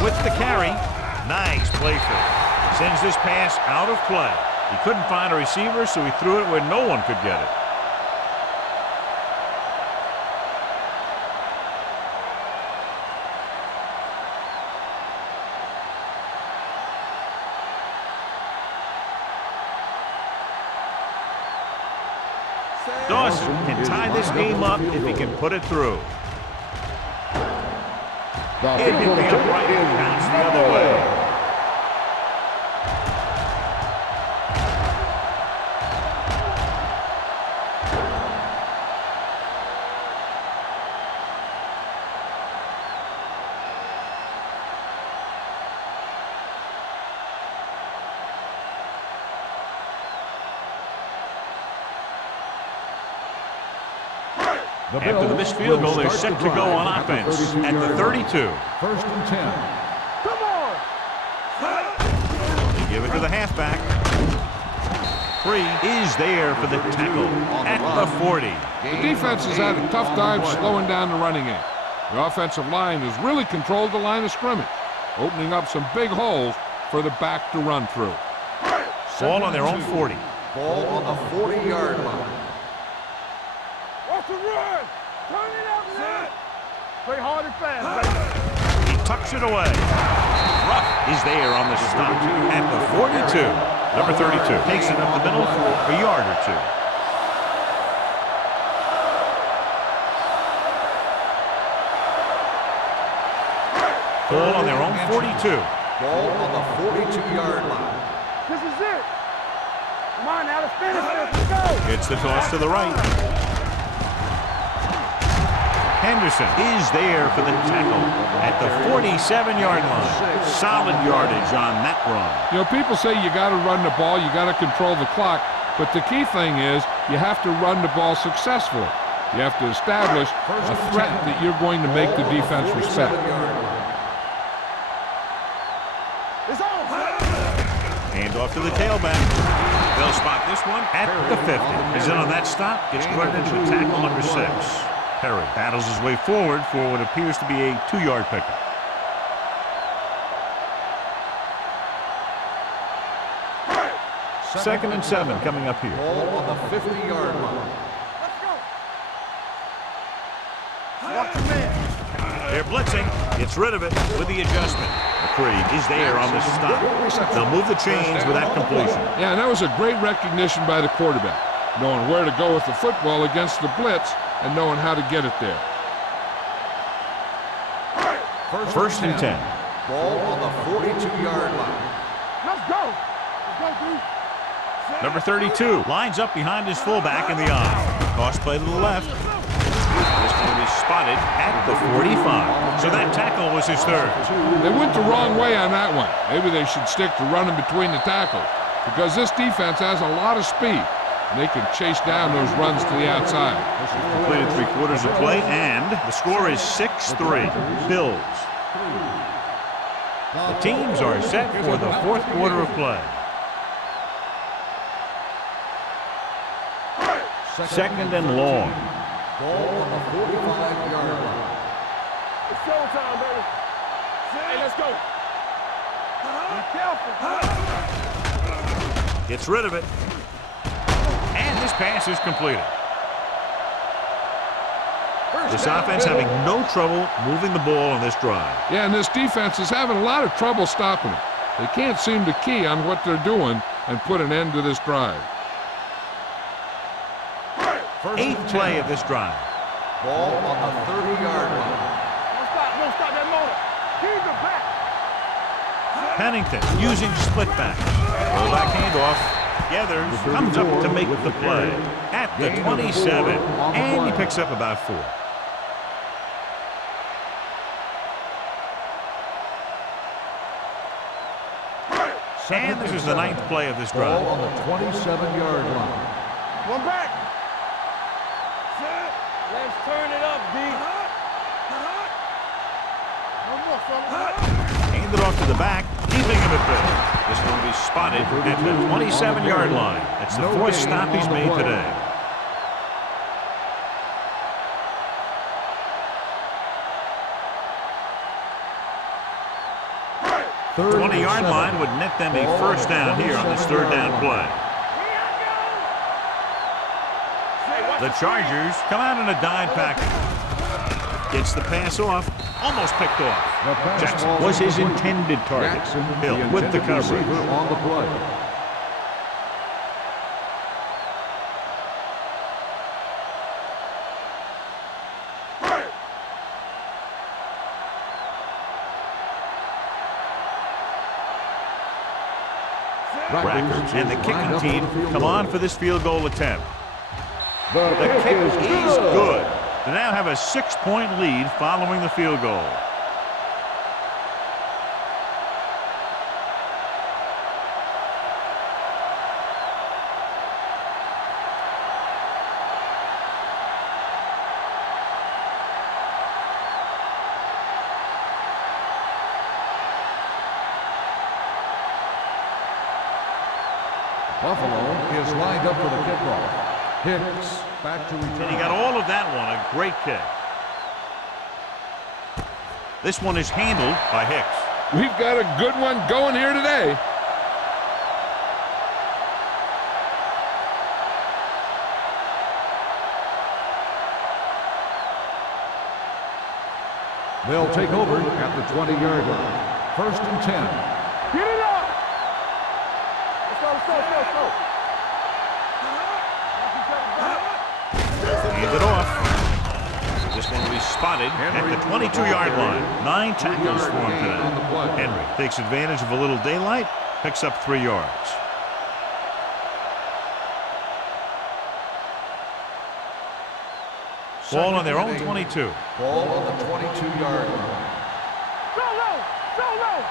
With the carry, nice play fake. Sends this pass out of play. He couldn't find a receiver, so he threw it where no one could get it. Dawson can tie this game up if he can put it through. It hit the upright and bounced the other way. After the missed field goal, they're set to go on offense at the 32. 1st and 10. Come on. They give it to the halfback. 3 is there for the tackle at the 40. The defense has had a tough time slowing down the running game. The offensive line has really controlled the line of scrimmage, opening up some big holes for the back to run through. Ball on their own 40. Ball on the 40-yard line. Watch the run. Turn it up now. Play hard and fast, baby. tucks it away. Ruff is there on the stop at the 42. Number 32 takes it up the middle for a yard or two. Ball on their own 42. Ball on the 42-yard line. This is it. Come on now, let's finish this. Let's go. It's the toss to the right. Henderson is there for the tackle at the 47-yard line. Solid yardage on that run. You know, people say you got to run the ball, you got to control the clock, but the key thing is you have to run the ball successfully. You have to establish a threat that you're going to make the defense respect. It's on. Hand off to the tailback. They'll spot this one at the 50. He's in on that stop. Gets credited with tackle number 6. Perry battles his way forward for what appears to be a 2-yard pickup. Second and 7 coming up here. Ball on the 50-yard line. Let's go. Watch your man. They're blitzing. Gets rid of it with the adjustment. McCree is there on the stop. They'll move the chains with that completion. Yeah, and that was a great recognition by the quarterback, knowing where to go with the football against the blitz and knowing how to get it there. First and 10. Ball on the 42-yard line. Let's go. Let's go, dude. Number 32 lines up behind his fullback in the eye. Toss play to the left. This one is spotted at the 45. So that tackle was his third. They went the wrong way on that one. Maybe they should stick to running between the tackles, because this defense has a lot of speed. They can chase down those runs to the outside. Completed 3/4 of play, and the score is 6-3. Bills. The teams are set for the 4th quarter of play. Second and long. Ball on the 45-yard line. It's showtime, baby. Hey, let's go. Be careful. Gets rid of it. And this pass is completed. This offense having no trouble moving the ball on this drive. Yeah, and this defense is having a lot of trouble stopping it. They can't seem to key on what they're doing and put an end to this drive. 8th play of this drive. Ball on the 30-yard line. Don't stop that motor. Keep it back. Pennington using split back. Fullback handoff. Gathers, comes up to make the play at the 27. And he picks up about 4. And this is the 9th play of this drive. Ball on the 27-yard line. One back. Let's turn it up, D. One more, fella. Hand it off to the back, keeping him at bay. This one will be spotted at the 27-yard line. That's the 4th stop he's made today. The 20-yard line would net them a first down here on this 3rd down play. The Chargers come out in a dime package. Gets the pass off, almost picked off. Jackson was his intended target. Hill with the coverage. On the play. Rackers and the kicking team come on for this field goal attempt. The kick is good. They now have a 6-point lead following the field goal. Buffalo is lined up for the kickoff. Hicks back to return. And he got all of that one. A great kick. This one is handled by Hicks. We've got a good one going here today. They'll take over at the 20-yard line. 1st and 10. Get it up! Let's go, let's go, let's go, let's go. Hand it off. This one will be spotted at the 22-yard line. 9 tackles for him today. Henry takes advantage of a little daylight, picks up 3 yards. Ball on their own 22. Ball on the 22-yard line. Go low! Go low!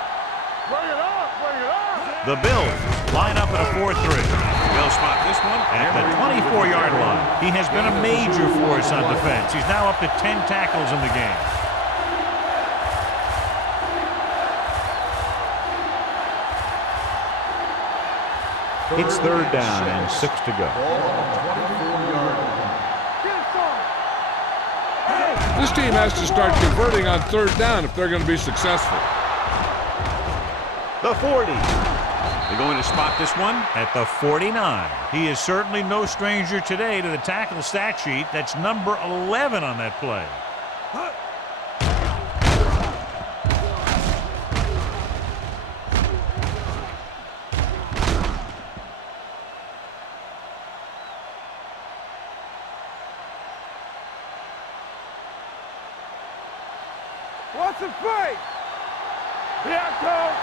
Bring it up! Bring it up! The Bills line up at a 4-3. They'll spot this one at the 24-yard line. He has been a major force on defense. He's now up to 10 tackles in the game. It's 3rd down and 6 to go. Ball on the 24-yard line. This team has to start converting on 3rd down if they're going to be successful. The 40. They're going to spot this one at the 49. He is certainly no stranger today to the tackle stat sheet. That's number 11 on that play. What's the play? Here I come.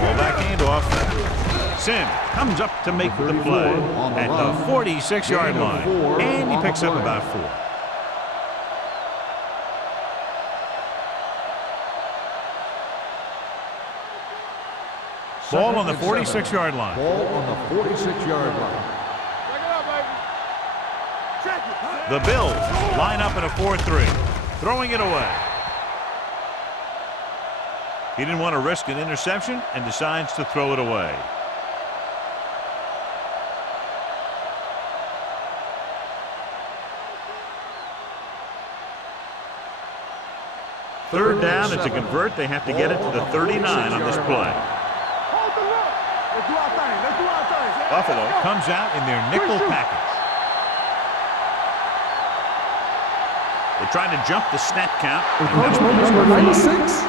Fullback handoff. Sim comes up to make the play at the 46-yard line. And he picks up about 4. Ball on the 46-yard line. Ball on the 46-yard line. Check it out, baby. Check it. The Bills line up in a 4-3. Throwing it away. He didn't want to risk an interception and decides to throw it away. Third down, it's a convert. They have to get it to the 39 on this play. Hold the look. Let's do our thing. Let's do our thing. Buffalo comes out in their nickel package. They tried to jump the snap count. Encroachment number 96.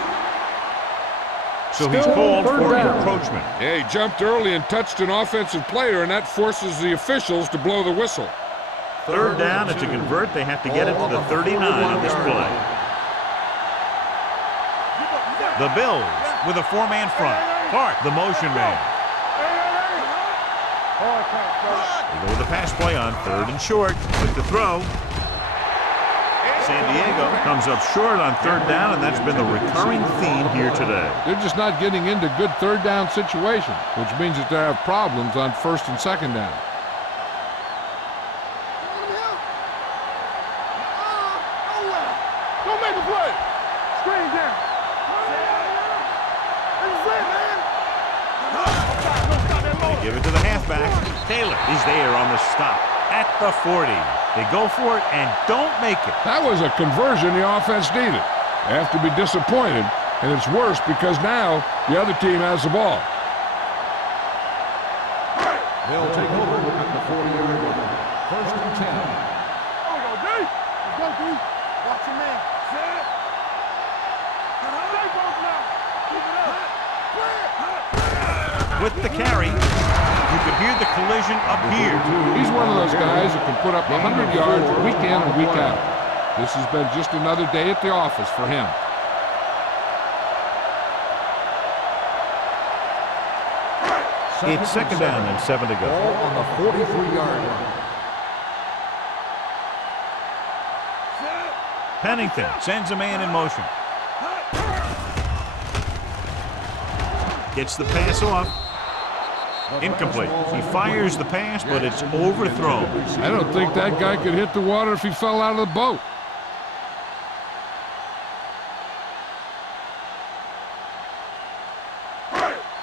So he's called for encroachment. Yeah, he jumped early and touched an offensive player, and that forces the officials to blow the whistle. Third down, it's a convert. They have to get it to the 39 on this play. The Bills with a 4-man front. Clark, the motion man. They go with the pass play on 3rd and short. With the throw. San Diego comes up short on 3rd down, and that's been the recurring theme here today. They're just not getting into good 3rd down situations, which means that they have problems on 1st and 2nd down. Don't make a play. Screen down. They give it to the halfback. Taylor, he's there on the stop at the 40. They go for it and don't make it. That was a conversion the offense needed. They have to be disappointed, and it's worse because now the other team has the ball. They'll take over at the 40-yard line. 1st and 10. There we go, D. Let's go, D. Watch your man. Set. Stay both now. Keep it up. With the carry, you can hear the collision up here. He's one of those guys who can put up 100 yards week in and week out. This has been just another day at the office for him. It's 2nd down and 7 to go. Ball on the 43-yard line. Pennington sends a man in motion. Gets the pass off. Incomplete. He fires the pass, but it's overthrown. I don't think that guy could hit the water if he fell out of the boat.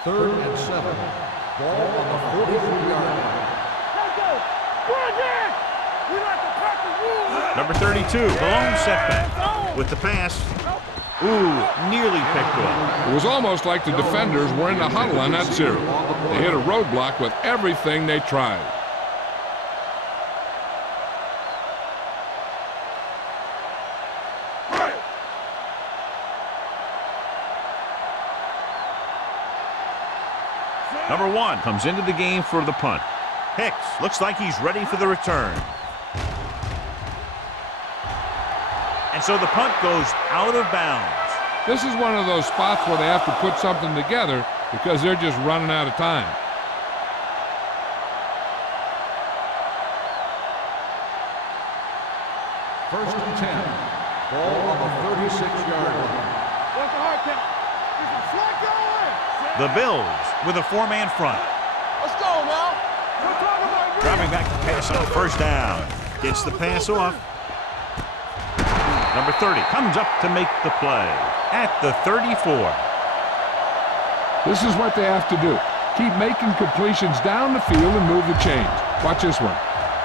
Third and 7. Ball on the 43-yard line. Let's go. We're again. We like to practice rules. Number 32, the lone setback. With the pass. Ooh, nearly picked off. It was almost like the defenders were in the huddle on that series. They hit a roadblock with everything they tried. Number 1 comes into the game for the punt. Hicks looks like he's ready for the return. And so the punt goes out of bounds. This is one of those spots where they have to put something together because they're just running out of time. First and 10. Ball on the 36-yard line. What's the hard count? There's a flag going. The Bills with a 4-man front. Let's go now. We're talking about Driving back to pass on first down. Gets the pass off. Number 30 comes up to make the play at the 34. This is what they have to do. Keep making completions down the field and move the chains. Watch this one.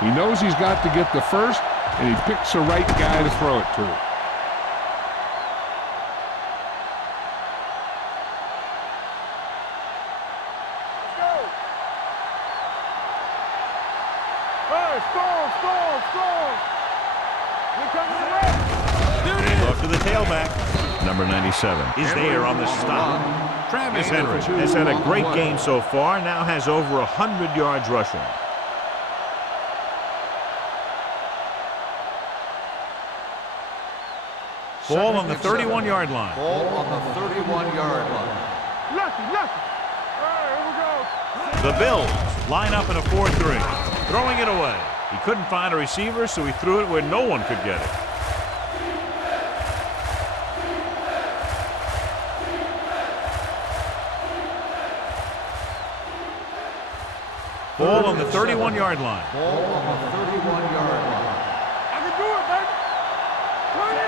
He knows he's got to get the first, and he picks the right guy to throw it to. Off to the tailback. Number 97 is there on the stop. Travis Henry has had a great game so far, now has over 100 yards rushing. Ball on the 31-yard line. Ball on the 31-yard line. Lucky. All right, here we go. The Bills line up in a 4-3. Throwing it away. He couldn't find a receiver, so he threw it where no one could get it. Ball on the 31-yard line. Ball on the 31-yard line. I can do it, baby.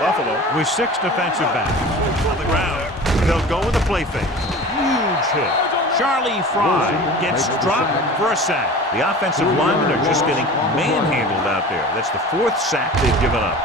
Buffalo with 6 defensive backs. On the ground, they'll go with a play fake. Huge hit. Charlie Fry gets dropped for a sack. The offensive linemen are just getting manhandled out there. That's the 4th sack they've given up.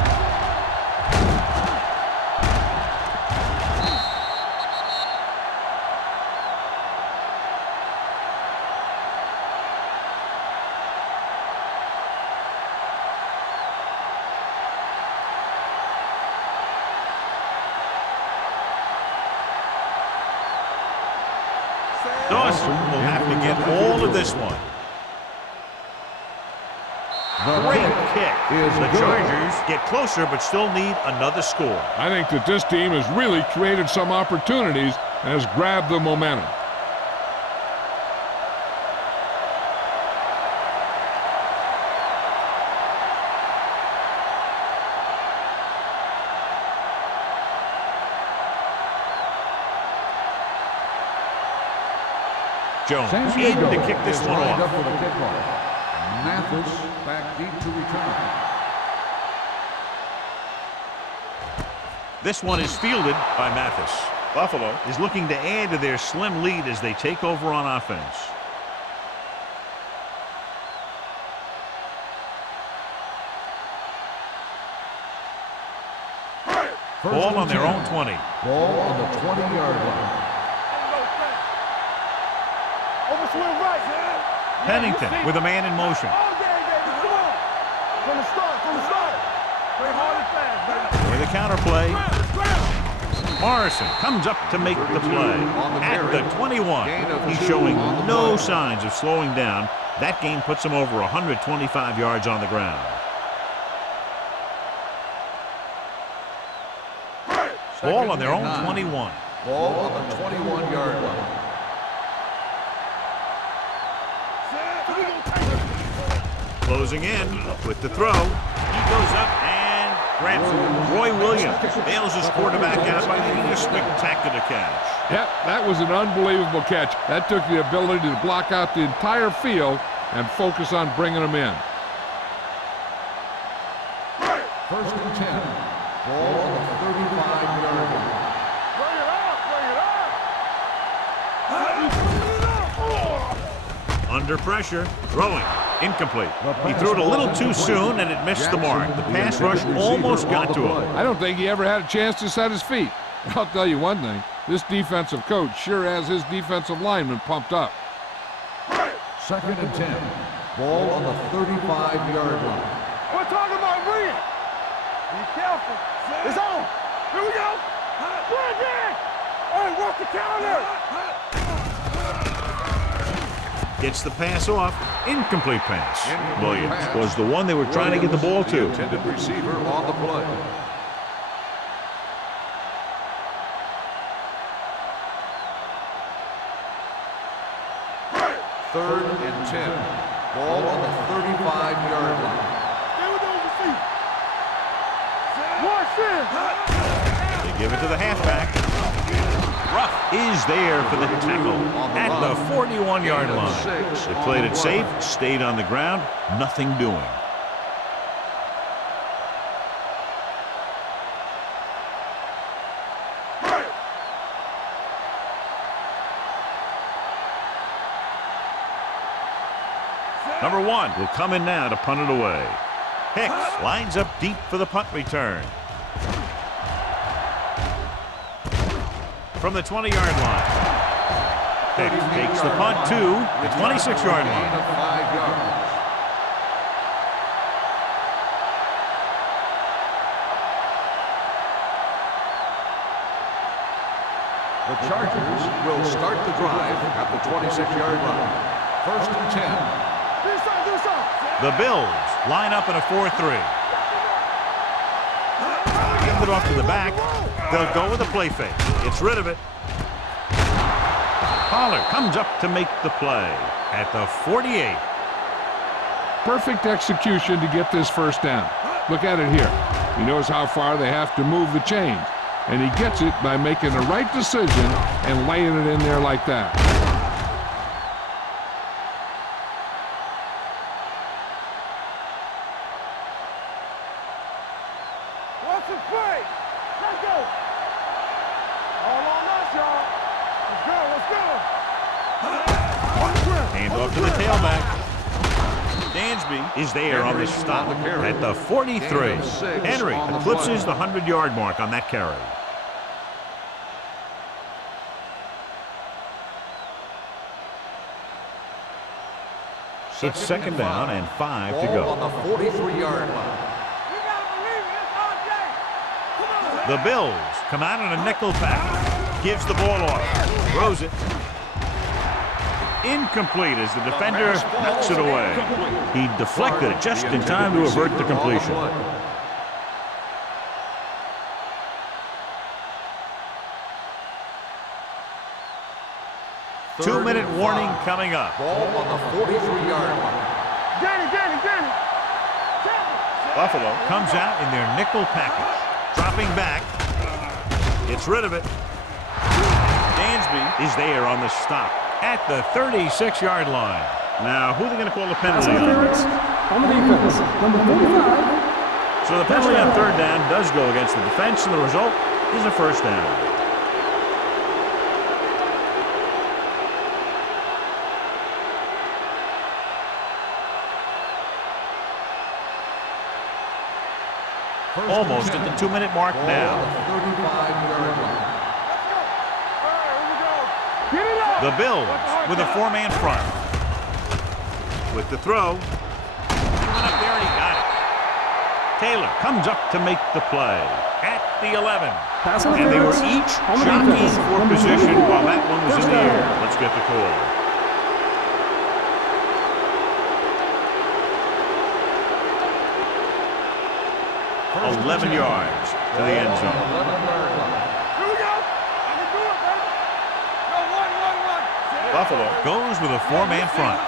Dawson will have to get all of this one. Great kick. The Chargers get closer but still need another score. I think that this team has really created some opportunities and has grabbed the momentum. Jones in to kick this one off. Mathis back deep to return. This one is fielded by Mathis. Buffalo is looking to add to their slim lead as they take over on offense. Ball on their own 20. Ball on the 20-yard line. Pennington with a man in motion. From the start. Play hard and fast, baby. With a counter play. Morrison comes up to make the play at the 21. He's showing no signs of slowing down. That game puts him over 125 yards on the ground. Ball on their own 21. Ball on the 21-yard line. Closing in with the throw. He goes up and grabs it. Roy Williams bails his quarterback out by making a spectacular catch. Yep, that was an unbelievable catch. That took the ability to block out the entire field and focus on bringing them in. First and 10. Ball on the 35-yard line. Bring it up. Under pressure, throwing, incomplete. He threw it a little too soon and it missed the mark. The pass rush almost got to him. I don't think he ever had a chance to set his feet. I'll tell you one thing, this defensive coach sure has his defensive linemen pumped up. Second and 10. Ball on the 35-yard line. We're talking about bring it. Be careful. It's on. Here we go. Bring it. Hey, what's the counter? Gets the pass off. Incomplete pass. Incomplete Williams pass. was the one they were trying to get the ball The to. intended receiver on the play. Third and 10. Ball on the 35-yard line. Stay with those receivers. Watch this. They give it to the halfback. Ruff is there for the tackle at the 41-yard line. They played it safe, stayed on the ground, nothing doing. Number 1 will come in now to punt it away. Hicks lines up deep for the punt return. From the 20-yard line. Hicks takes the punt to the 26-yard line. Gain of 5 yards. The Chargers will start the drive at the 26-yard line. First and 10. This side, this side. The Bills line up in a 4-3. Give it off to the back. They'll go with a play fake. Gets rid of it. Pollard comes up to make the play at the 48. Perfect execution to get this first down. Look at it here. He knows how far they have to move the chains, and he gets it by making the right decision and laying it in there like that. Watch the play. Let's go. All on us, y'all. Let's go, let's go. Hand off to the tailback. Dansby is there on the stop at the 43. Henry eclipses the 100-yard mark on that carry. It's second down and 5 to Ball on go. the 43-yard line. We gotta believe it. It's our day. Come on. The Bills come out in a nickel package. Gives the ball off. Throws it. Incomplete as the defender knocks it away. He deflected it just in time to avert the completion. Two-minute warning coming up. Ball on the 43-yard line. Danny. Buffalo comes out in their nickel package. Dropping back. Gets rid of it. Dansby is there on the stop at the 36-yard line. Now, who are they going to call the Pass penalty on? interference on the defense. Number 45. So the penalty on third down does go against the defense, and the result is a first down. Almost at the 2-minute mark Ball now. on the 35-yard line. Get it up. The Bills with a 4-man front. With the throw. He went up there and he got it. Taylor comes up to make the play at the 11. Pass And they were interference each on the jockeying defense. for Number position 24. while that one was in First the down. air. Let's get the call. First and 11 10. yards to the end Ball on zone. the 11-yard line. Here we go. I can do it, baby. Go, one. Buffalo goes with a 4-man front.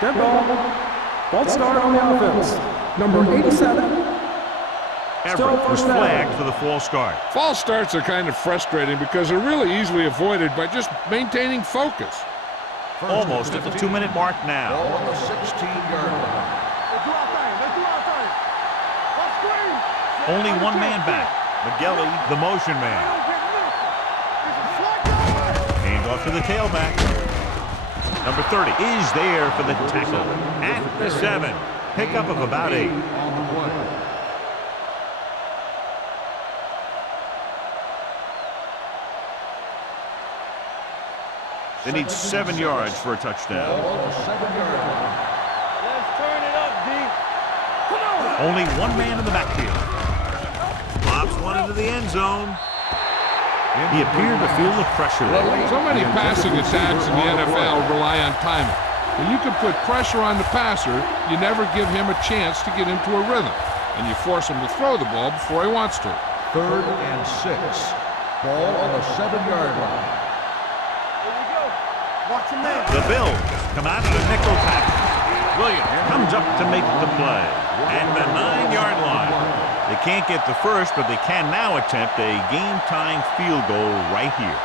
Dead ball. False start on the offense. Number 87. Everett was first down. flagged for the false start. False starts are kind of frustrating because they're really easily avoided by just maintaining focus. First Almost and at the 15. 2-minute mark Ball now. on the 16-yard line. Let's do our thing. Let's screen. Only one man back. McGelly, the motion I man. don't get nothing. It's a flat guy. Hand off to the tailback. Number 30 is there for the tackle at the 7. Pickup of about 8. On the play. They need 7 yards for a touchdown. Ball on the 7-yard line. Let's turn it up, D. Come on. Only one man in the backfield. Lobs one into the end zone. He appeared to feel the pressure there. So many passing attacks in the NFL rely on timing. When you can put pressure on the passer, you never give him a chance to get into a rhythm, and you force him to throw the ball before he wants to. 3rd and 6. Ball on the 7-yard line. Here we go. Watch him man. The Bills come out of the nickel package. Williams comes up to make the play. And the 9-yard line. They can't get the first, but they can now attempt a game-tying field goal right here.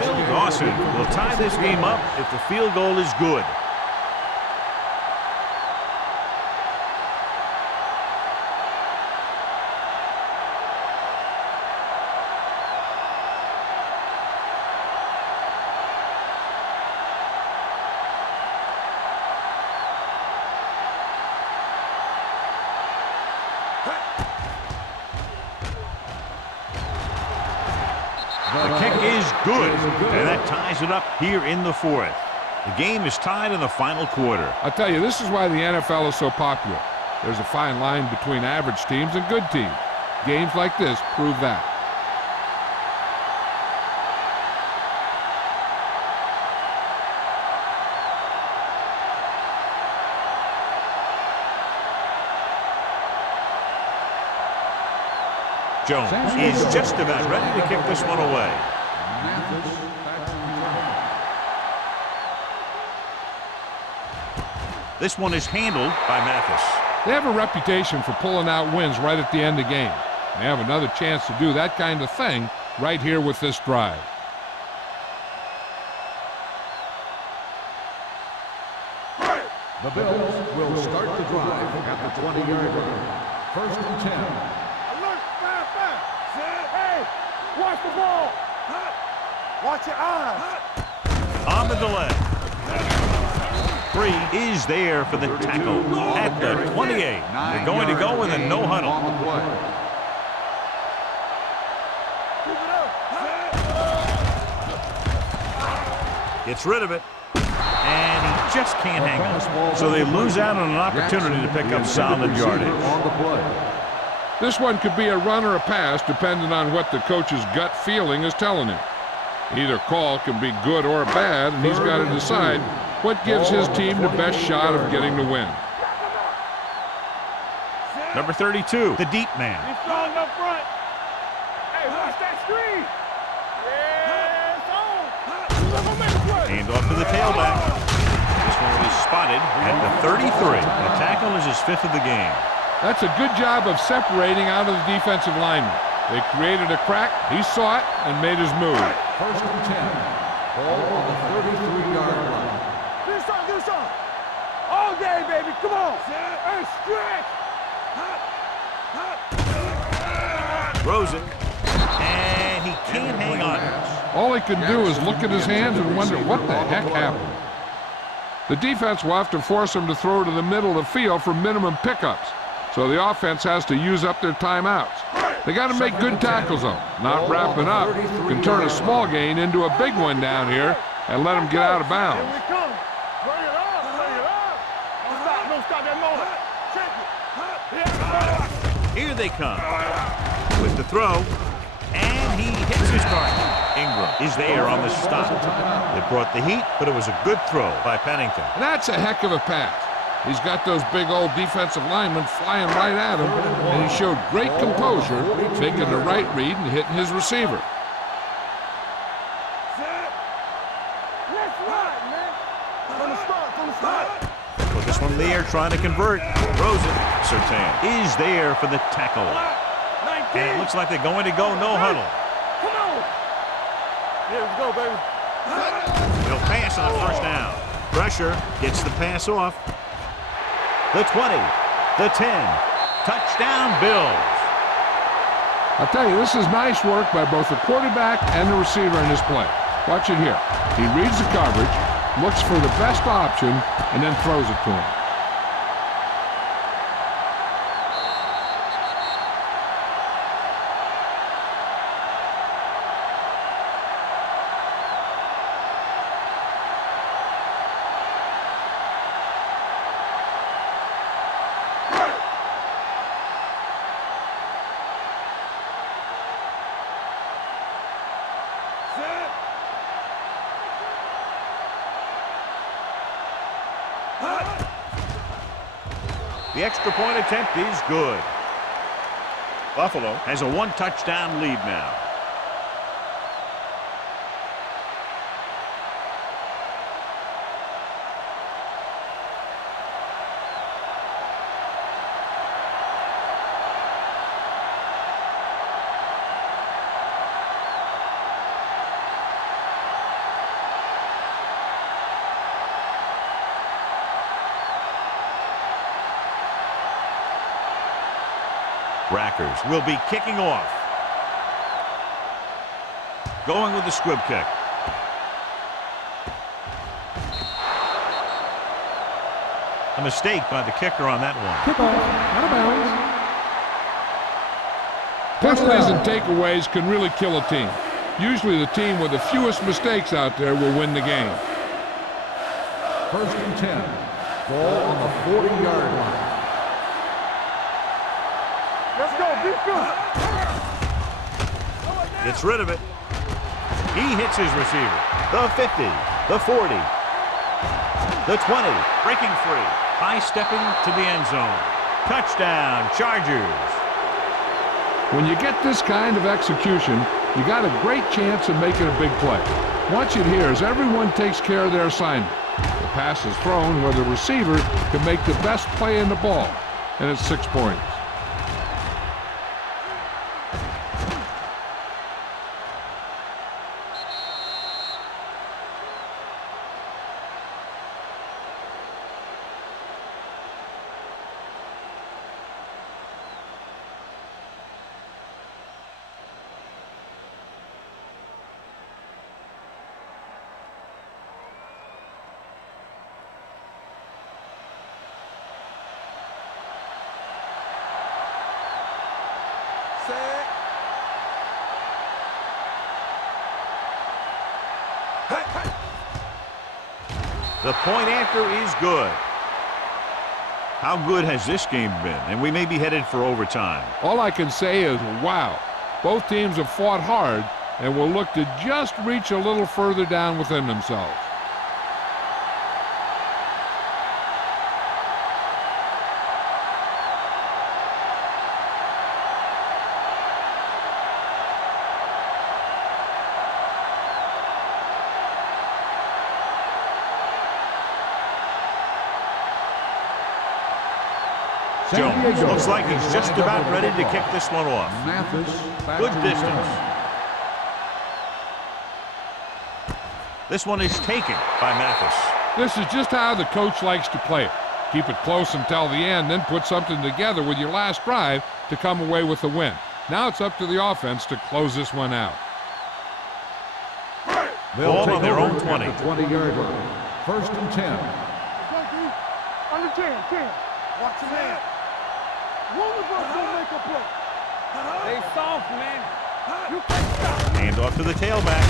Bill Dawson will tie this game up if the field goal is good. The kick is good, and that ties it up here in the 4th. The game is tied in the final quarter. I'll tell you, this is why the NFL is so popular. There's a fine line between average teams and good teams. Games like this prove that. Jones is just about ready to kick this one away. This one is handled by Mathis. They have a reputation for pulling out wins right at the end of games. They have another chance to do that kind of thing right here with this drive. The Bills will start the drive at the 20-yard line. 1st and 10. Alert, fire. Hey, watch the ball. Watch your eyes. On the delay. 3 is there for the tackle at the 28. They're going to go with a no huddle. On the play. Gets rid of it. And he just can't hang on. So they lose out on an opportunity to pick up solid yardage. On the play. This one could be a run or a pass depending on what the coach's gut feeling is telling him. Either call can be good or bad, and he's got to decide what gives his team the best shot of getting the win. Number 32, the deep man. He's strong up front. Hey, watch that screen. Yeah, it's on. Hand off to the tailback. This one is spotted at the 33. The tackle is his 5th of the game. That's a good job of separating out of the defensive lineman. They created a crack, he saw it, and made his move. 1st and 10. Ball on the 33-yard line. Do something. All day, baby. Come on. Hey, stretch. Throws it. And he can't hang on. All he can do is look at his hands and wonder what the heck happened. The defense will have to force him to throw to the middle of the field for minimum pickups. So the offense has to use up their timeouts. They got to make good tackles, though. Not wrapping up can turn a small gain into a big one down here and let them get out of bounds. Here we come. Bring it up. Don't stop that moment. Check it. Here they come. With the throw. And he hits his target. Ingram is there on the stop. They brought the heat, but it was a good throw by Pennington. And that's a heck of a pass. He's got those big old defensive linemen flying right at him, and he showed great composure, making the right read and hitting his receiver. Let's ride, man. From the start. Put this one in the air, trying to convert. Throws it. Surtain is there for the tackle. And it looks like they're going to go no huddle. Come on. Here we go, baby. They'll pass on the 1st down. Pressure gets the pass off. The 20, the 10, touchdown Bills. I'll tell you, this is nice work by both the quarterback and the receiver in this play. Watch it here. He reads the coverage, looks for the best option, and then throws it to him. The extra point attempt is good. Buffalo has a one-touchdown lead now. Rackers will be kicking off. Going with the squib kick. A mistake by the kicker on that one. Kickoff, out of bounds. Penalties and takeaways can really kill a team. Usually the team with the fewest mistakes out there will win the game. 1st and 10. Ball on the 40-yard line. Let's go, be good. Gets rid of it. He hits his receiver. The 50, the 40, the 20, breaking free. High-stepping to the end zone. Touchdown, Chargers. When you get this kind of execution, you got a great chance of making a big play. Watch it here as everyone takes care of their assignment. The pass is thrown where the receiver can make the best play in the ball, and it's 6 points. The point after is good. How good has this game been? And we may be headed for overtime. All I can say is, wow. Both teams have fought hard and will look to just reach a little further down within themselves. Jones looks like he's just about ready to kick this one off. Good distance. This one is taken by Mathis. This is just how the coach likes to play it. Keep it close until the end, then put something together with your last drive to come away with the win. Now it's up to the offense to close this one out. Ball on their own 20. 20-yard line. 1st and 10. Under 10. Watch your man. One of us will make a play. They soft, man. You can't stop. Hand off to the tailback.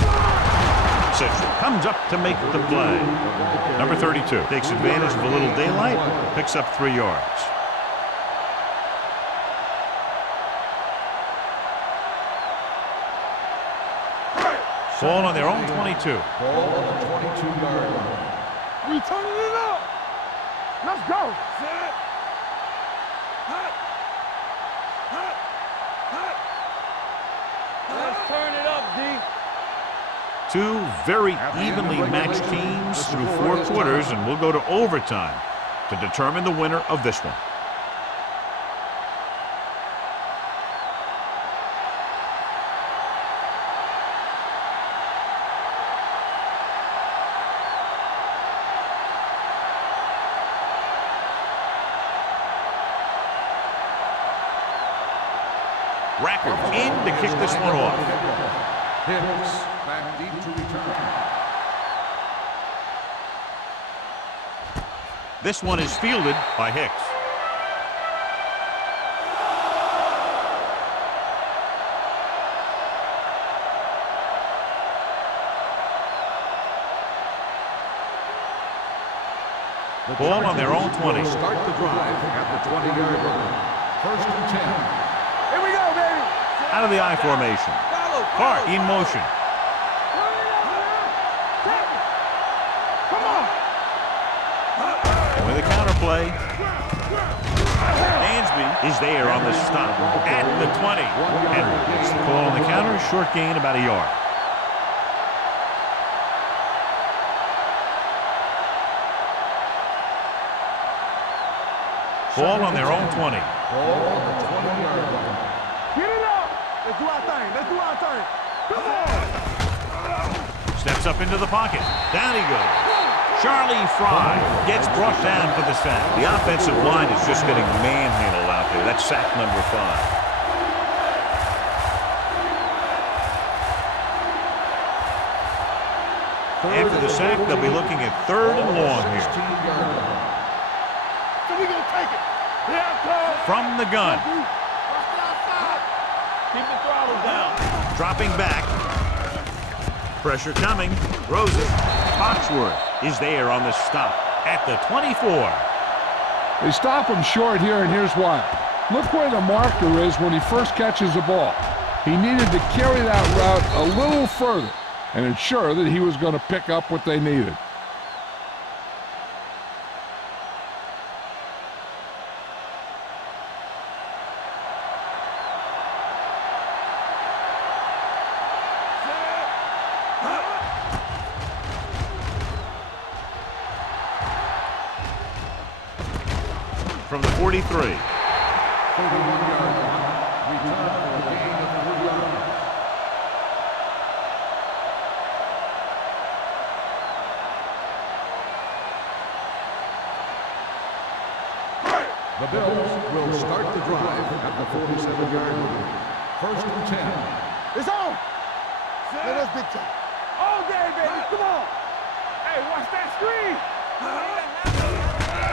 Central comes up to make the play. Number 32 takes advantage of a little daylight, picks up 3 yards. Ball on their own 22. Ball on the 22-yard line. We turning it up. Let's go. Set. Hot. Let's turn it up, D. Two very evenly matched teams through 4 quarters, and we'll go to overtime to determine the winner of this one. Rackers in to kick this one off. Hicks back deep to return. This one is fielded by Hicks. Ball on their own 20. Start the drive at the 20-yard line. 1st and 10. Here we go, baby. Out of the I formation. Hart in motion. Come on. And with a counter play. is there on the stop at the 20. Henry gets the call on the counter. Short gain, about a yard. Ball on their own 20. Ball on the 20-yard line. Get it up. Let's do our thing. Let's do our thing. Come on. Steps up into the pocket. Down he goes. Charlie Fry gets brought down for the sack. The offensive line is just getting manhandled out there. That's sack number 5. After the sack, they'll be looking at 3rd and long here. 16-yard line. So we gonna take it. Yeah, coach. From the gun. Keep the throttle down. Dropping back. Pressure coming. Throws it. Foxworth is there on the stop at the 24. They stop him short here, and here's why. Look where the marker is when he first catches the ball. He needed to carry that route a little further and ensure that he was going to pick up what they needed. From the 43. 31-yard line. Return for a gain of 3 yards. The Bills will start the drive at the 47-yard line. 1st and 10. It's on. Let us big time. All day, baby. Come on. Hey, watch that screen.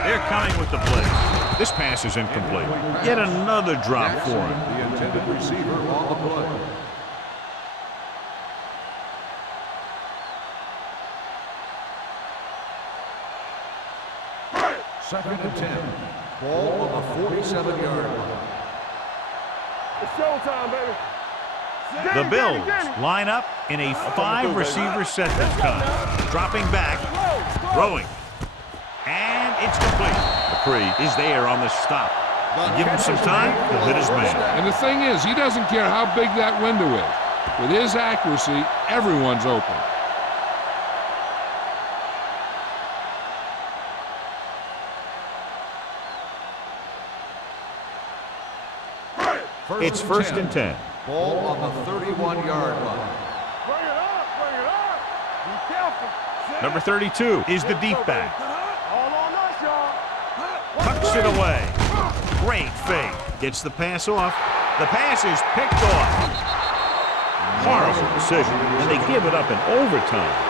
They're coming with the blitz. This pass is incomplete. Yet another drop for him. The intended receiver on the play. Second and 10. Ball on the 47-yard line. It's showtime, baby. The Bills line up in a 5-receiver set this time. Dropping back, throwing, and it's complete. McCree is there on the stop. Give him some time, he'll hit his man. And the thing is, he doesn't care how big that window is. With his accuracy, everyone's open. It's 1st and 10. Ball on the 31-yard line. Bring it up. Bring it up. Be careful. Number 32 is the deep back. All on us, y'all. Tucks it away. Great fake. Gets the pass off. The pass is picked off. Horrible decision, and they give it up in overtime.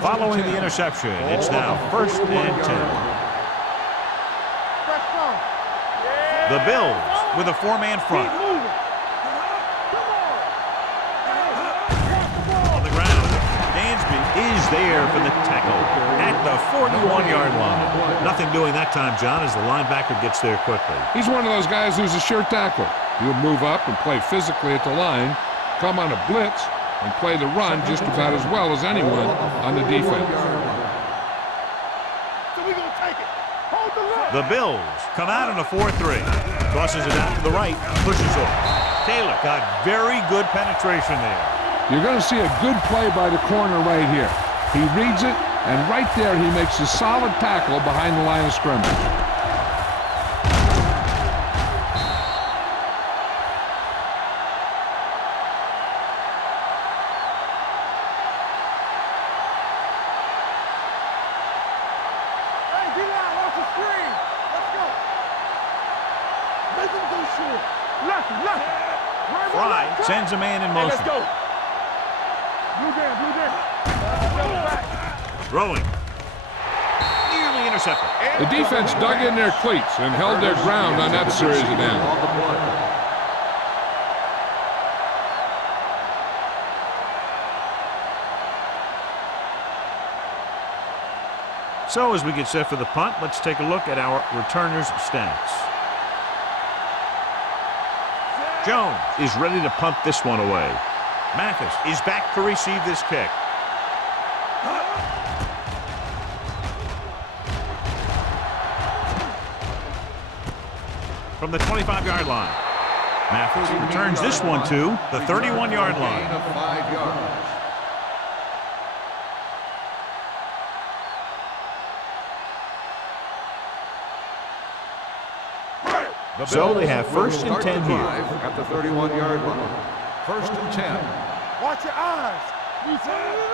Following the interception, it's now 1st and 10. The Bills with a 4-man front. On the ground, Dansby is there for the tackle at the 41-yard line. Nothing doing that time, John, as the linebacker gets there quickly. He's one of those guys who's a sure tackler. He'll move up and play physically at the line, come on a blitz, and play the run just about as well as anyone on the defense. So we gonna take it. Hold the line. The Bills come out in a 4-3. Crosses it out to the right, pushes off. Taylor got very good penetration there. You're going to see a good play by the corner right here. He reads it, and right there he makes a solid tackle behind the line of scrimmage. Fry sends a man in motion. Let's go. Blue jam. Throwing. Nearly intercepted. The defense dug in their cleats and held their ground on that series of downs. So as we get set for the punt, let's take a look at our returners' stats. Jones is ready to punt this one away. Mathis is back to receive this kick. From the 25-yard line. Mathis returns this one to the 31-yard line. Gain of 5 yards. So they have first and 10 here. At the 31-yard line. First and 10. Watch your eyes. We turn it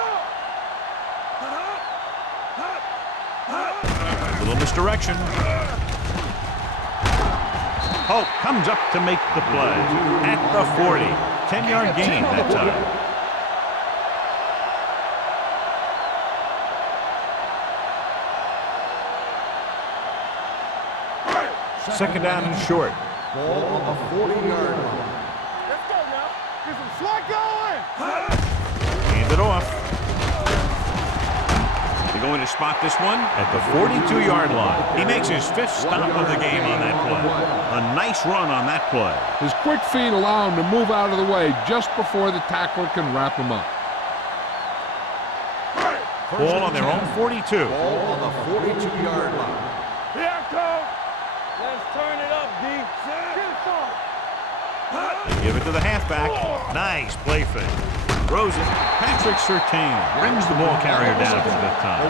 up. Little misdirection. Hope comes up to make the play at the 40. 10-yard gain that time. Second down and short. Ball on the 40-yard line. Let's go now. Get some slot going. Hand it off. They're going to spot this one at the 42-yard line. He makes his 5th stop of the game on that play. A nice run on that play. His quick feet allow him to move out of the way just before the tackler can wrap him up. Ball on their own 42. Ball on the 42-yard line. Here I come. Let's turn it up, D. They give it to the halfback. Nice play fake. Throws it. Patrick Surtain brings the ball carrier down for that time.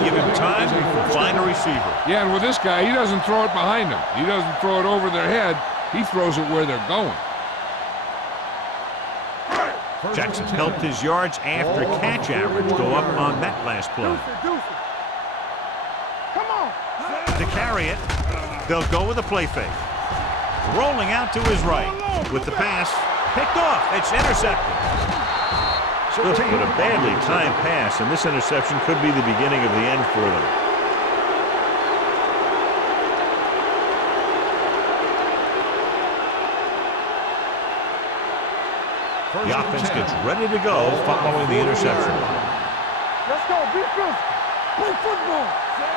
They give him time to find a receiver. Yeah, and with this guy, he doesn't throw it behind him. He doesn't throw it over their head. He throws it where they're going. Jackson helped his yards after catch average go up on that last play. Deuce it. Come on. To carry it, they'll go with a play fake. Rolling out to his right with the pass. Picked off. It's intercepted. But a badly timed pass, and this interception could be the beginning of the end for them. The offense gets ready to go following the interception. Let's go. Be physical. Play football.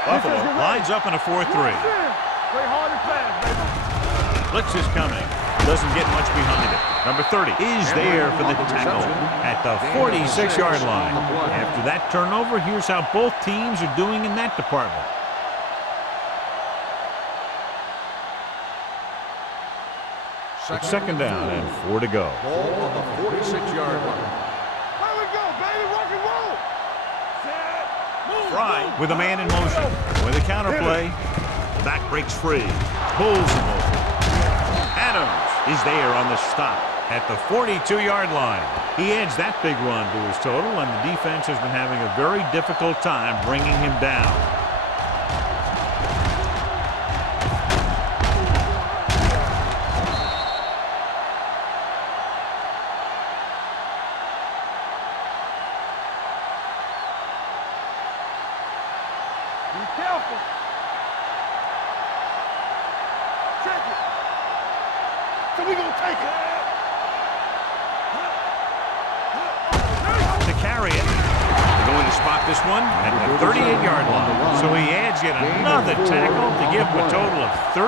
Buffalo lines up in a 4-3. Play hard and fast, baby. Blitz is coming. Doesn't get much behind it. Number 30 is there for the tackle at the 46-yard line. After that turnover, here's how both teams are doing in that department. It's second down and 4 to go. Ball on the 46-yard line. Here we go, baby. Rock and roll. Fry with a man in motion. With a counter play, the back breaks free. Pulls him over. Adams is there on the stop at the 42-yard line. He adds that big run to his total, and the defense has been having a very difficult time bringing him down. Be careful. Check it. So we gonna take it. To carry it, they're going to spot this one at the 38-yard line. So he adds yet another tackle to give him a total of 13.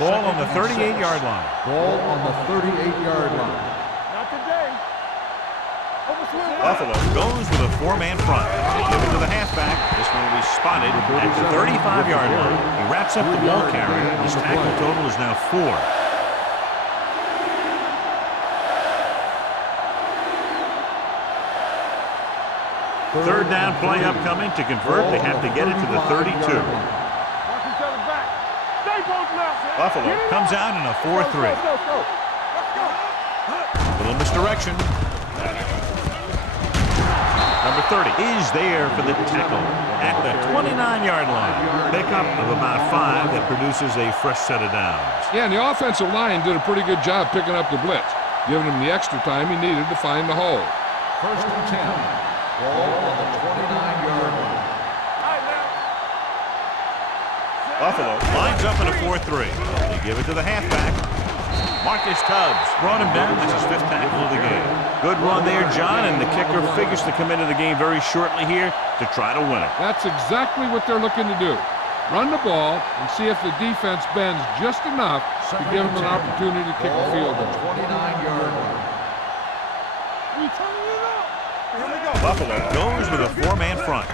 Ball on the 38-yard line. Ball on the 38-yard line. Not today. Buffalo goes with a 4-man front. They give it to the halfback. This one will be spotted at the 35-yard line. He wraps up the ball carrier. His tackle total is now 4. Third down play upcoming. To convert, they have to get it to the 32. Watch each other back. Stay both left. Buffalo comes out in a 4-3. Let's go. Little misdirection. Number 30 is there for the tackle at the 29-yard line. Pickup of about 5 that produces a fresh set of downs. Yeah, and the offensive line did a pretty good job picking up the blitz, giving him the extra time he needed to find the hole. First and 10. Ball on the 29-yard line. Buffalo lines up in a 4-3. They give it to the halfback. Marcus Tubbs brought him down. That's his 5th tackle of the game. Good run there, John, and the kicker figures to come into the game very shortly here to try to win it. That's exactly what they're looking to do. Run the ball and see if the defense bends just enough to give them an opportunity to kick a field goal. 29-yard line. We turning it up. Here we go. Buffalo goes with a 4-man front.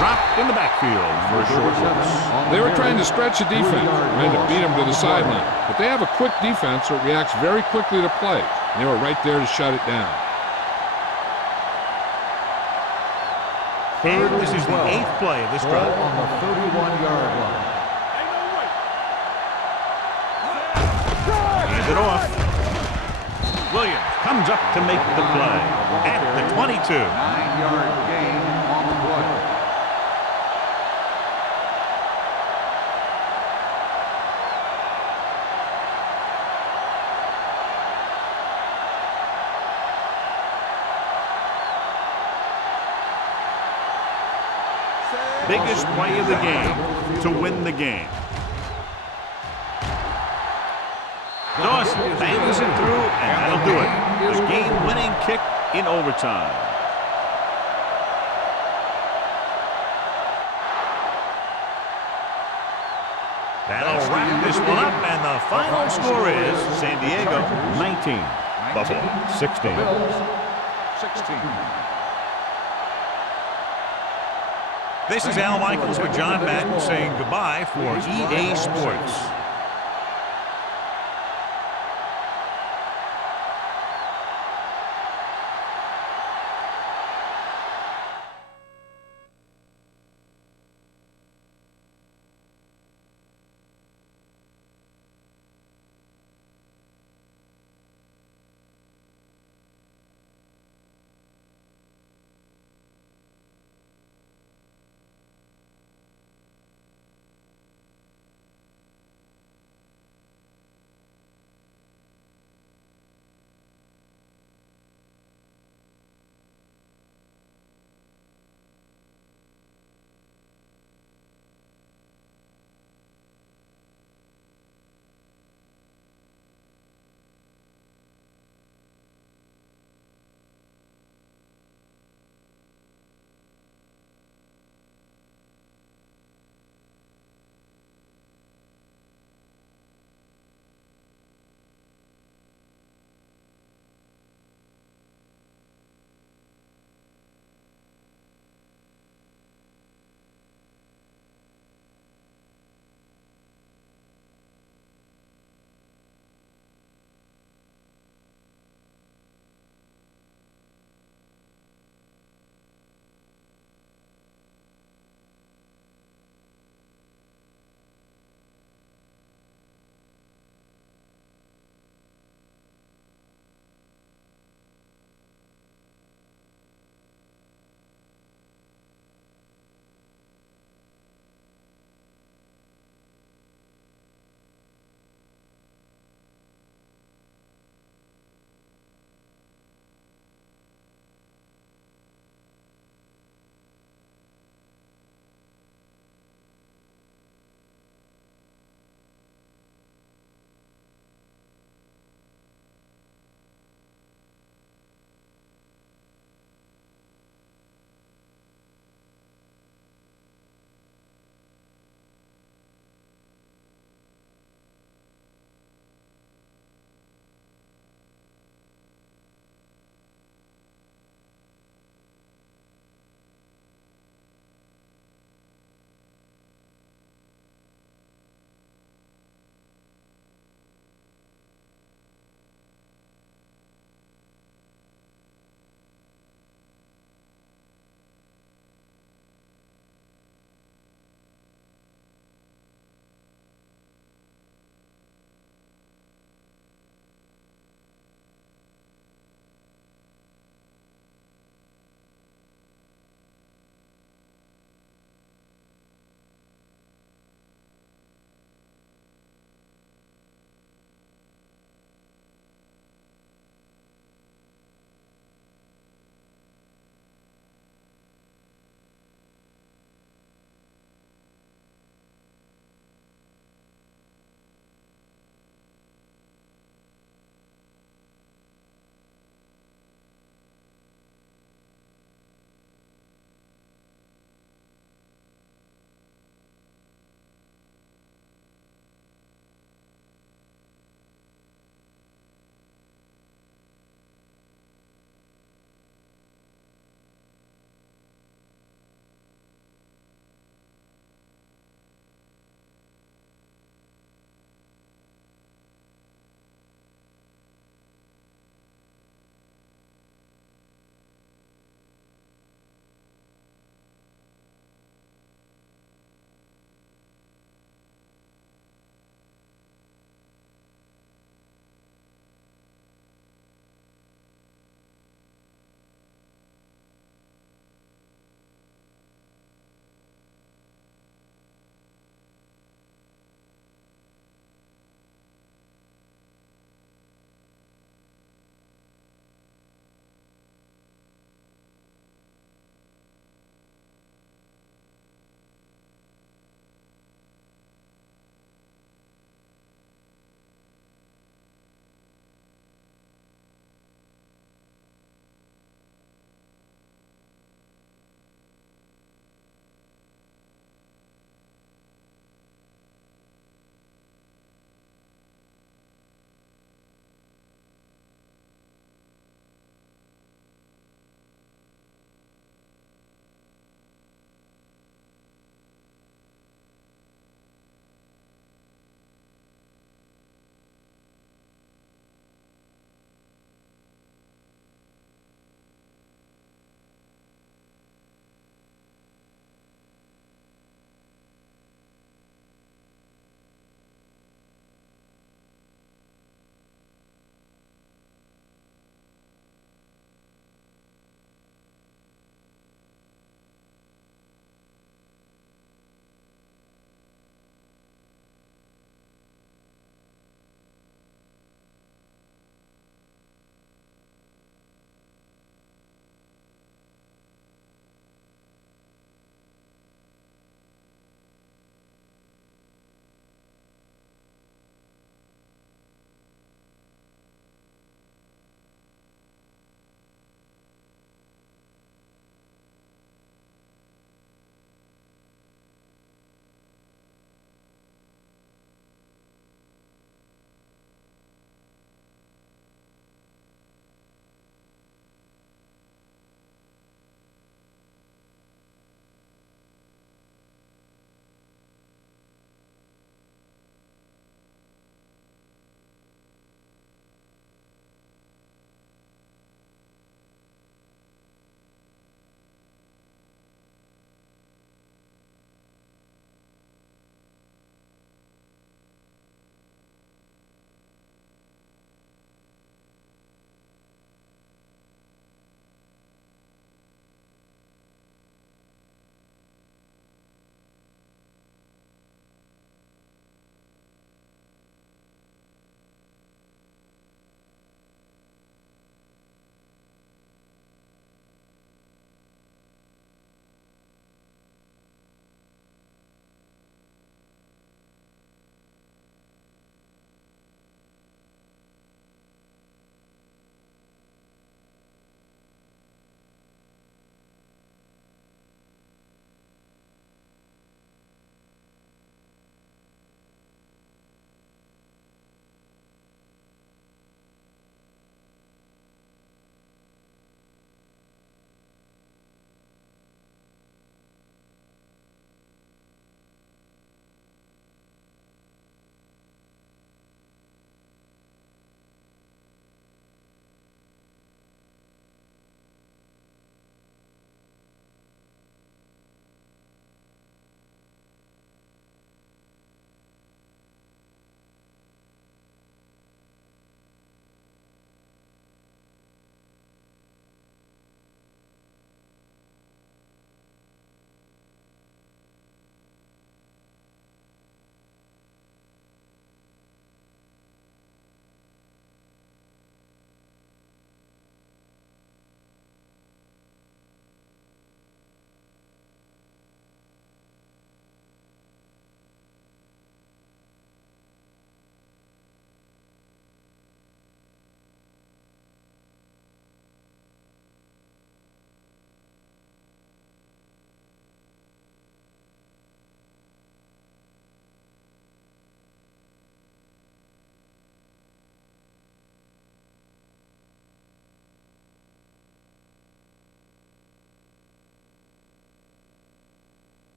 Dropped in the backfield for a short loss. They were trying to stretch the defense, trying to beat them to the sideline. But they have a quick defense that reacts very quickly to play. And they were right there to shut it down. And this is the 8th play of this drive. On the 31-yard line. Hands it off. Williams comes up to make the play at the 22. 9-yard gain on the play. Biggest play of the game to win the game. Dawson bangs it through, and that'll do it. The game-winning kick in overtime. That'll wrap this one up, and the final score is San Diego 19, Buffalo 16. Bills 16. This is Al Michaels with John Madden saying goodbye for EA Sports.